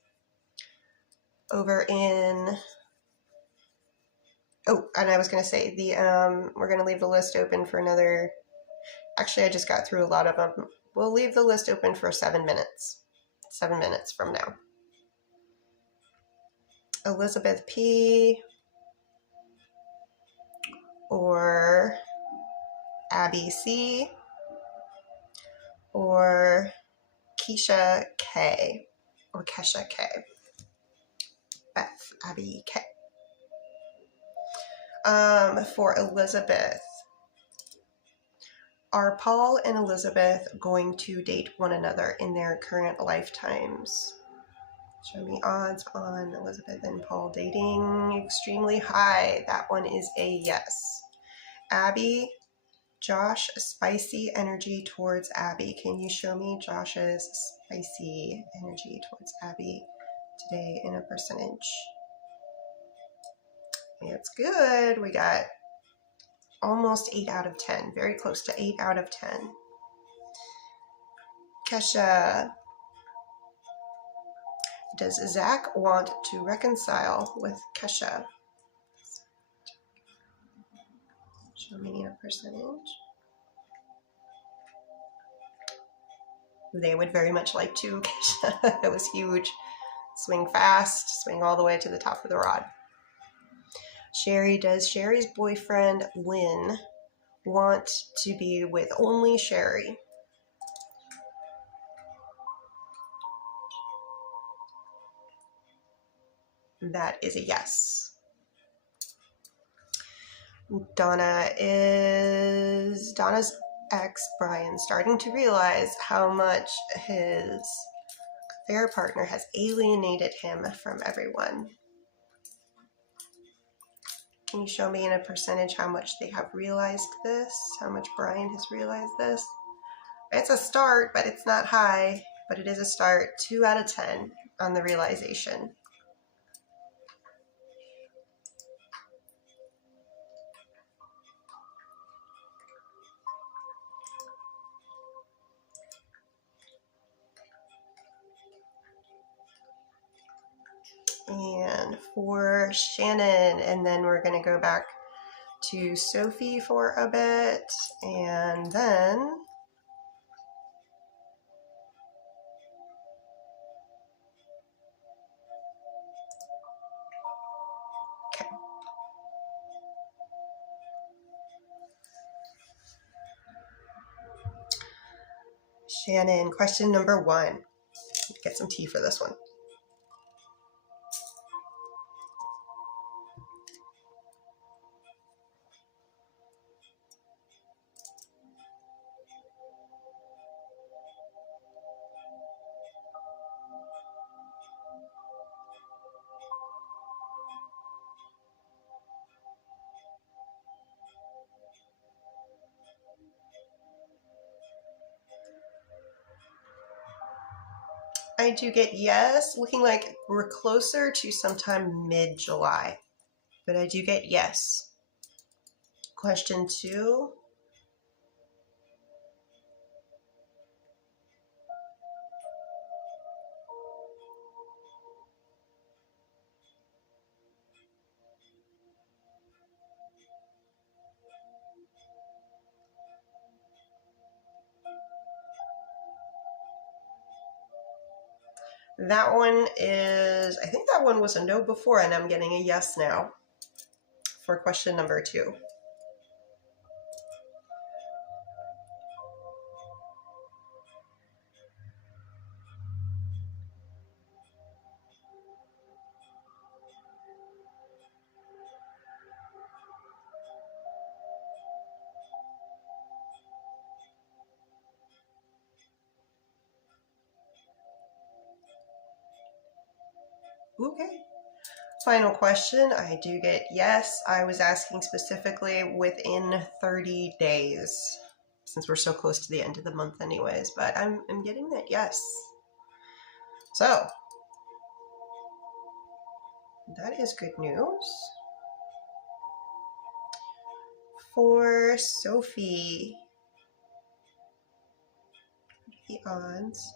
over in... Oh, and I was going to say, we're going to leave the list open for another... Actually, I just got through a lot of them. We'll leave the list open for 7 minutes. 7 minutes from now. Elizabeth P. or Abby C. or Keisha K. or Kesha K. Beth, Abby K. For Elizabeth, are Paul and Elizabeth going to date one another in their current lifetimes? Show me odds on Elizabeth and Paul dating. Extremely high. That one is a yes. Abby, Josh, spicy energy towards Abby. Can you show me Josh's spicy energy towards Abby today in a percentage? It's good. We got almost 8 out of 10. Very close to 8 out of 10. Kesha, does Zach want to reconcile with Kesha? Show me a percentage. They would very much like to, Kesha. That was huge. Swing fast, swing all the way to the top of the rod. Sherry, does Sherry's boyfriend, Lynn, want to be with only Sherry? That is a yes. Donna's ex, Brian, starting to realize how much his affair partner has alienated him from everyone. Can you show me in a percentage how much they have realized this? How much Brian has realized this? It's a start, but it's not high, but it is a start. 2 out of 10 on the realization. And for Shannon, and then we're going to go back to Sophie for a bit, and then okay. Shannon, question number 1. Get some tea for this one. I do get yes, looking like we're closer to sometime mid-July, but I do get yes. Question 2. That one is, I think that one was a no before, and I'm getting a yes now for question number 2. Okay. Final question. I do get yes. I was asking specifically within 30 days, since we're so close to the end of the month anyways, but I'm getting that yes. So, that is good news. For Sophie, the odds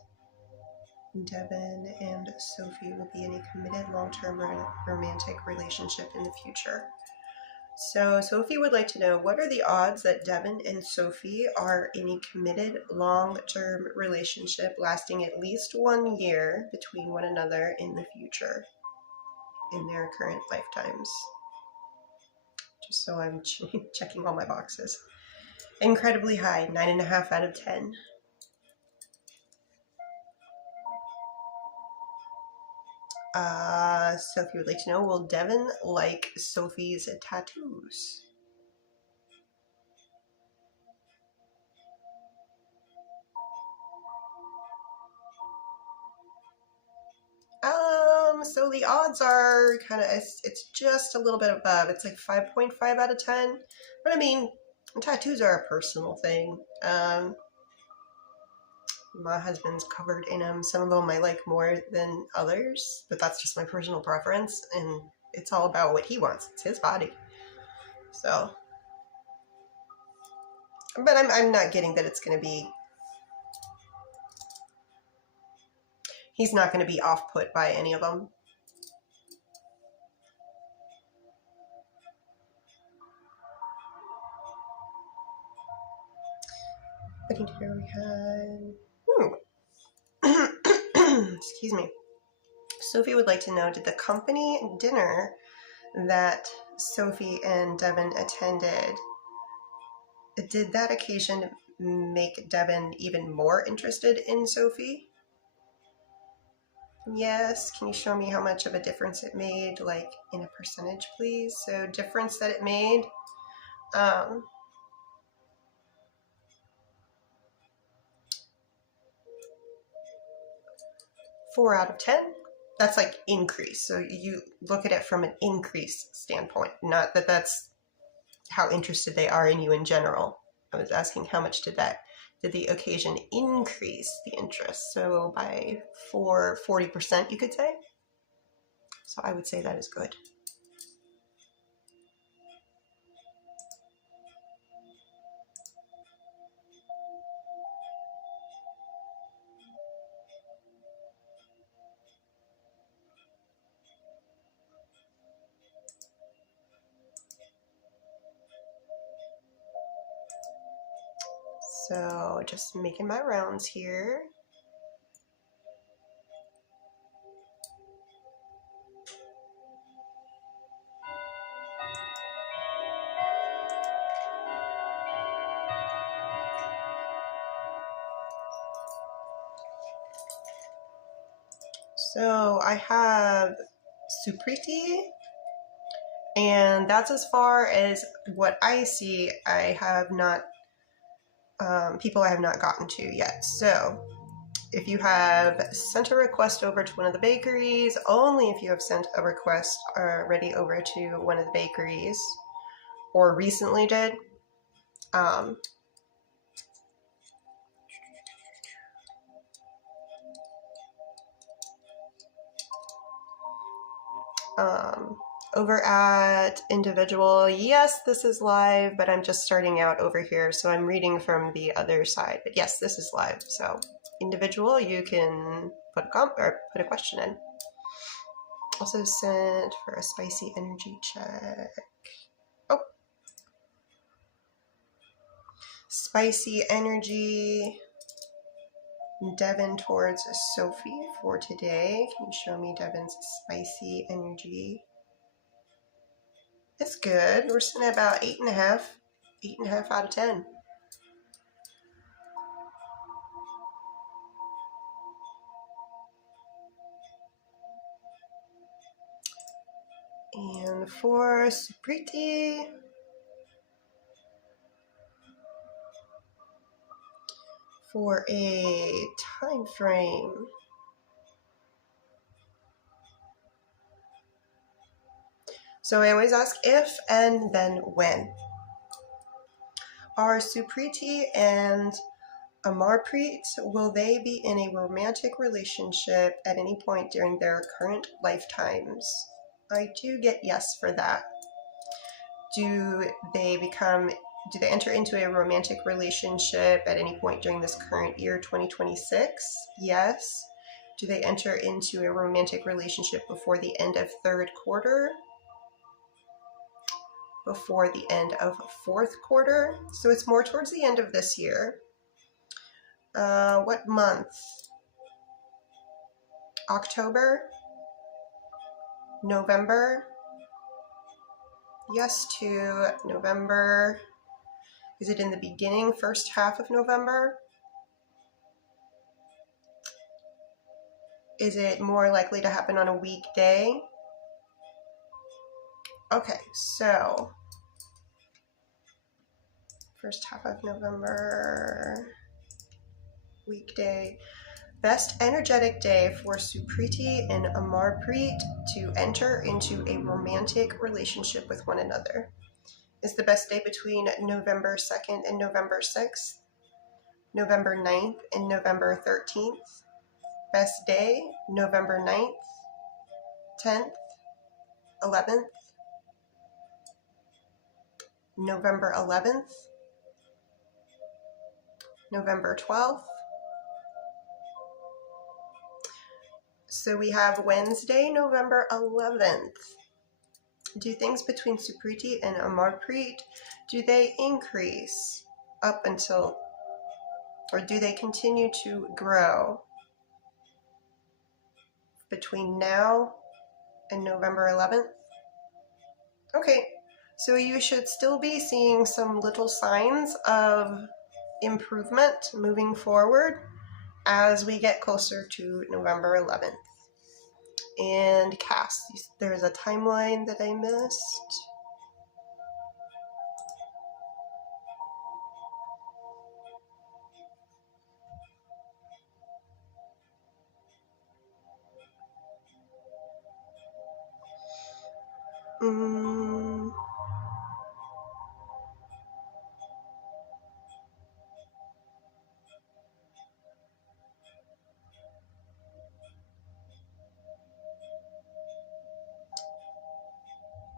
Devin and Sophie will be in a committed long-term romantic relationship in the future. So Sophie would like to know, what are the odds that Devin and Sophie are in a committed long-term relationship lasting at least 1 year between one another in the future, in their current lifetimes? Just so I'm checking all my boxes. Incredibly high, 9.5 out of 10. Sophie would like to know, will Devin like Sophie's tattoos? So the odds are kind of, it's just a little bit above. It's like 5.5 out of 10. But I mean, tattoos are a personal thing. My husband's covered in them. Some of them I like more than others, but that's just my personal preference, and it's all about what he wants. It's his body. So, but I'm not getting that it's going to be, he's not going to be off-put by any of them. What did we have? Excuse me. Sophie would like to know, did the company dinner that Sophie and Devin attended, did that occasion make Devin even more interested in Sophie? Yes. Can you show me how much of a difference it made, like in a percentage, please? So difference that it made. 4 out of 10. That's like increase. So you look at it from an increase standpoint, not that that's how interested they are in you in general. I was asking how much did the occasion increase the interest? So by 40%, you could say. So I would say that is good. So just making my rounds here. So I have Supriti, and that's as far as what I see. I have not, people I have not gotten to yet. So if you have sent a request over to one of the bakeries, only if you have sent a request already over to one of the bakeries or recently did, over at individual, yes, this is live, but I'm just starting out over here, so I'm reading from the other side. But yes, this is live. So individual, you can put a question in. Also sent for a spicy energy check. Oh, spicy energy. Devin towards Sophie for today. Can you show me Devin's spicy energy? It's good. We're sitting at about 8.5. 8.5 out of 10. And for Supriti, for a time frame, so I always ask if and then when. Are Supriti and Amarpreet, will they be in a romantic relationship at any point during their current lifetimes? I do get yes for that. Do they enter into a romantic relationship at any point during this current year, 2026? Yes. Do they enter into a romantic relationship before the end of third quarter? Before the end of fourth quarter? So it's more towards the end of this year. What month? October? November? Yes to November. Is it in the beginning, first half of November? Is it more likely to happen on a weekday? Okay, so first half of November, weekday. Best energetic day for Supriti and Amarpreet to enter into a romantic relationship with one another is the best day between November 2nd and November 6th, November 9th and November 13th. Best day, November 9th, 10th, 11th, November 11th, November 12th. So we have Wednesday, November 11th. Do things between Supriti and Amarpreet, do they increase up until, or do they continue to grow between now and November 11th? Okay, so you should still be seeing some little signs of improvement moving forward as we get closer to November 11th. And Cass, there's a timeline that I missed.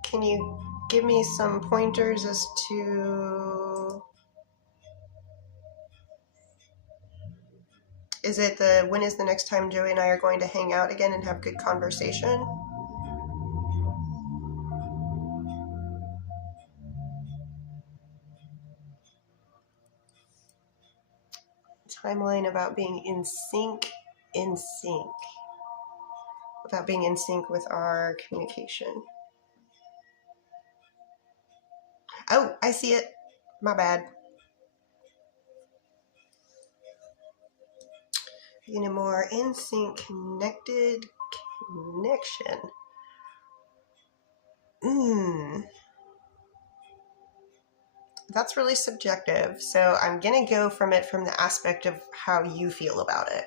Can you give me some pointers as to, when is the next time Joey and I are going to hang out again and have good conversation? Timeline about being in sync, about being in sync with our communication. Oh, I see it. My bad. In a more in sync, connected connection. That's really subjective. So I'm going to go from the aspect of how you feel about it,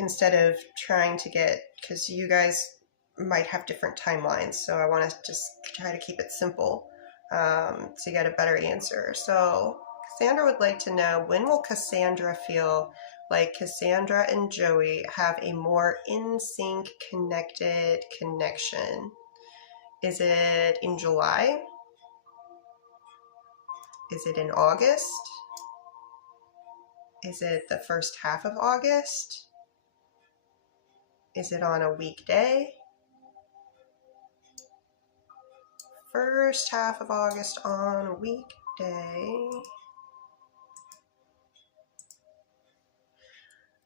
instead of trying to get, because you guys might have different timelines. So I want to just try to keep it simple to get a better answer. So Cassandra would like to know, when will Cassandra feel like Cassandra and Joey have a more in sync, connected connection? Is it in July? Is it in August? Is it the first half of August? Is it on a weekday? First half of August on a weekday.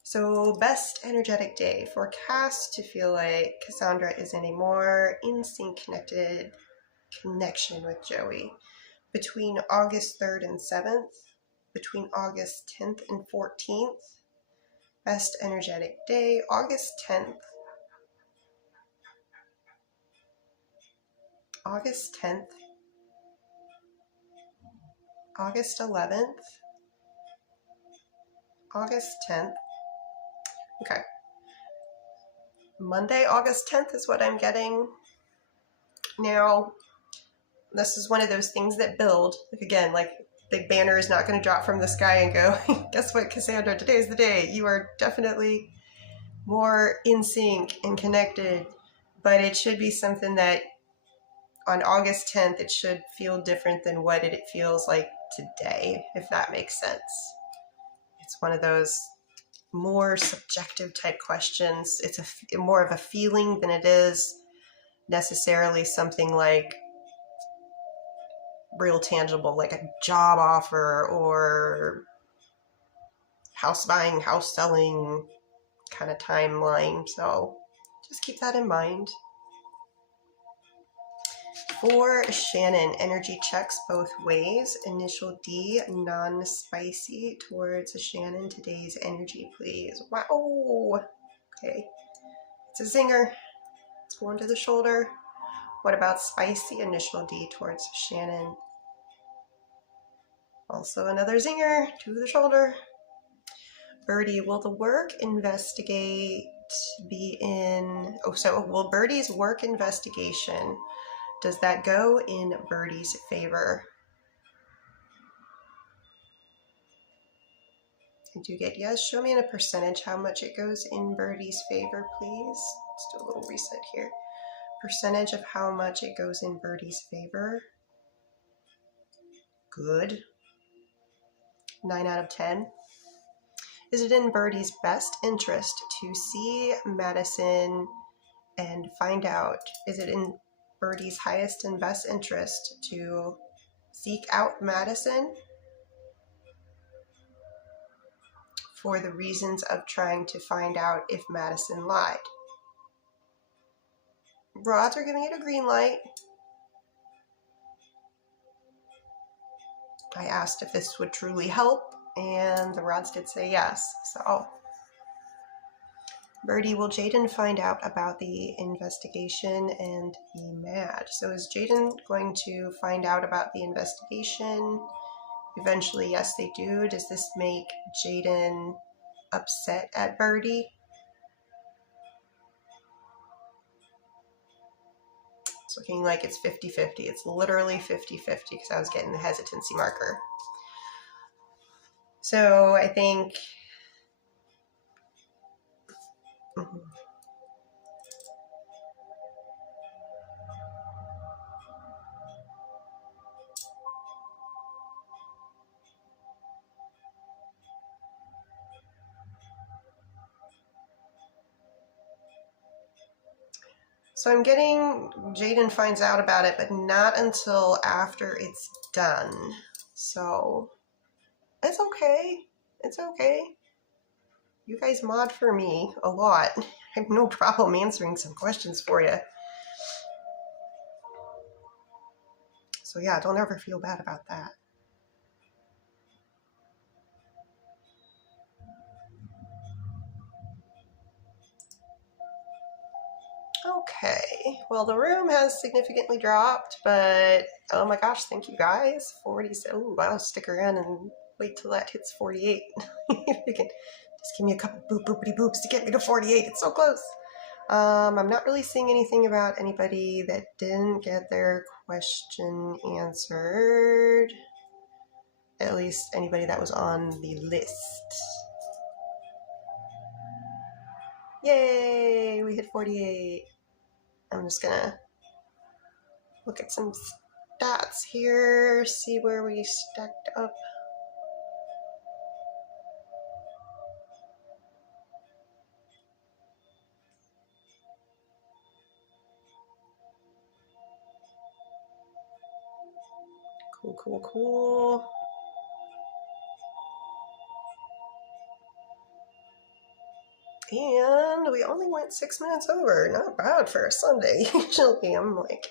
So best energetic day for Cass to feel like Cassandra is in a more in sync, connected connection with Joey. Between August 3rd and 7th, between August 10th and 14th. Best energetic day, August 10th. August 10th. August 11th. August 10th. Okay. Monday, August 10th is what I'm getting. Now, this is one of those things that build. Like, again, like, big banner is not going to drop from the sky and go, guess what, Cassandra, today's the day. You are definitely more in sync and connected. But it should be something that on August 10th, it should feel different than what it feels like today, if that makes sense. It's one of those more subjective type questions. It's more of a feeling than it is necessarily something like real tangible, like a job offer or house buying, house selling kind of timeline. So just keep that in mind. For Shannon, energy checks both ways. Initial D, non-spicy towards Shannon. Today's energy, please. Wow. Okay. It's a zinger. It's going to the shoulder. What about spicy? Initial D towards Shannon. Also another zinger to the shoulder. Birdie, will the work investigate be in... Oh, so will Birdie's work investigation, does that go in Birdie's favor? I do get yes. Show me in a percentage how much it goes in Birdie's favor, please. Let's do a little reset here. Percentage of how much it goes in Birdie's favor. Good. 9 out of 10. Is it in Birdie's best interest to see Madison and find out? Is it in Birdie's highest and best interest to seek out Madison for the reasons of trying to find out if Madison lied. Rods are giving it a green light. I asked if this would truly help, and the rods did say yes. So, Birdie, will Jaden find out about the investigation and be mad? So is Jaden going to find out about the investigation? Eventually, yes, they do. Does this make Jaden upset at Birdie? It's looking like it's 50-50. It's literally 50-50 because I was getting the hesitancy marker. So I think... So I'm getting Jaden finds out about it, but not until after it's done. So it's okay. It's okay. You guys mod for me a lot. I have no problem answering some questions for you. So yeah, don't ever feel bad about that. Okay, well the room has significantly dropped, but oh my gosh, thank you guys. 47. Ooh, I'll stick around and wait till that hits 48. If you can just give me a couple boopity boops to get me to 48. It's so close. I'm not really seeing anything about anybody that didn't get their question answered. At least anybody that was on the list. Yay, we hit 48. I'm just gonna look at some stats here, see where we stacked up. Cool. And we only went 6 minutes over. Not bad for a Sunday. Usually I'm like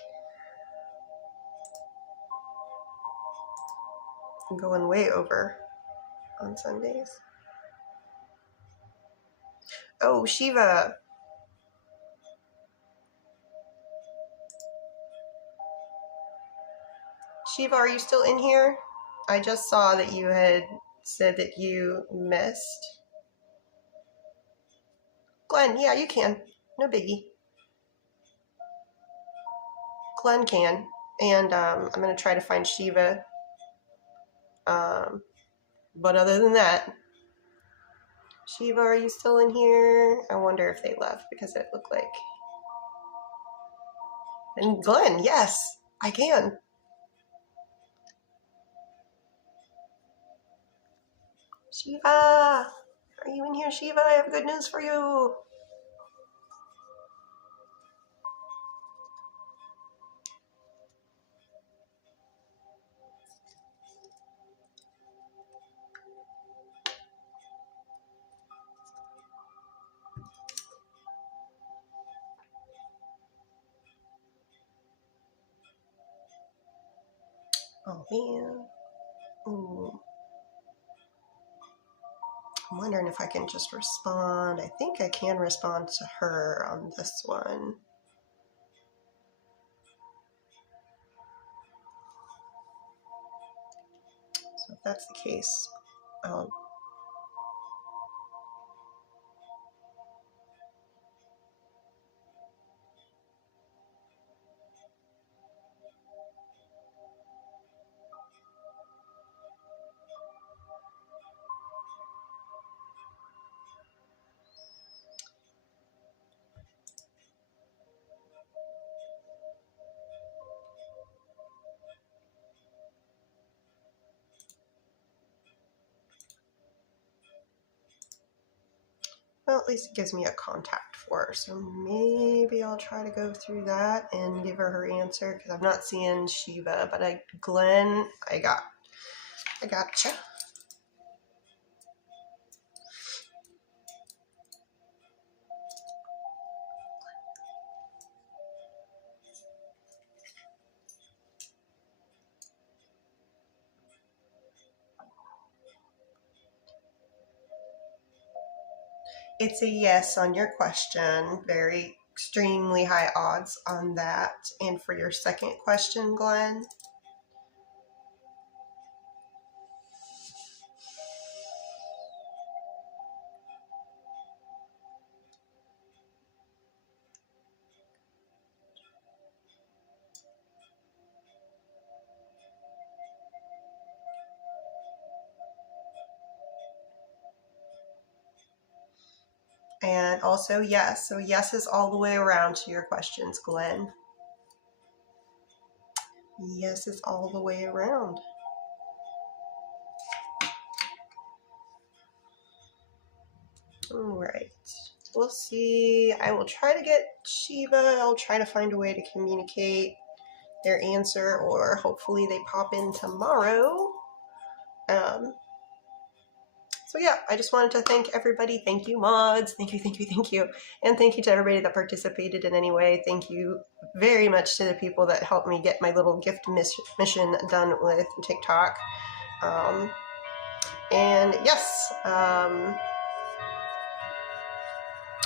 going way over on Sundays. Oh, Shiva. Shiva, are you still in here? I just saw that you had said that you missed. Glenn, yeah, you can. No biggie. Glenn can. And I'm going to try to find Shiva. But other than that, Shiva, are you still in here? I wonder if they left because it looked like... And Glenn, yes, I can. Shiva, are you in here, Shiva? I have good news for you. Oh, man. Ooh. I'm wondering if I can just respond. I think I can respond to her on this one. So if that's the case, I'll... Well, at least it gives me a contact for her, so maybe I'll try to go through that and give her her answer, because I'm not seeing Shiva, but Glenn, I gotcha. It's a yes on your question. Very extremely high odds on that. And for your second question, Glenn? And also yes. So yes is all the way around to your questions, Glenn. Yes is all the way around. All right. We'll see. I will try to get Shiva. I'll try to find a way to communicate their answer, or hopefully they pop in tomorrow. So yeah, I just wanted to thank everybody. Thank you, mods. Thank you, thank you, thank you. And thank you to everybody that participated in any way. Thank you very much to the people that helped me get my little gift mission done with TikTok. And yes,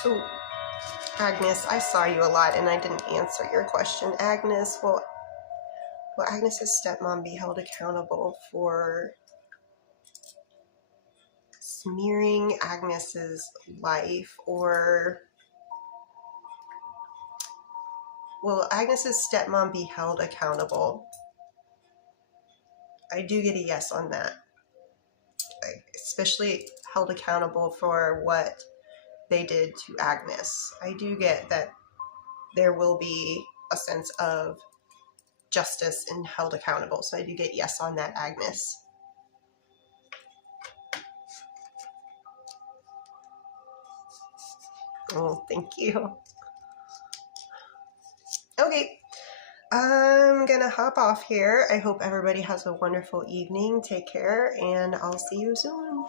ooh, Agnes, I saw you a lot and I didn't answer your question. Agnes, will Agnes's stepmom be held accountable for smearing Agnes's life, or will Agnes's stepmom be held accountable? I do get a yes on that. Especially held accountable for what they did to Agnes. I do get that there will be a sense of justice and held accountable. So I do get yes on that, Agnes. Oh, thank you. Okay, I'm gonna hop off here. I hope everybody has a wonderful evening. Take care, and I'll see you soon.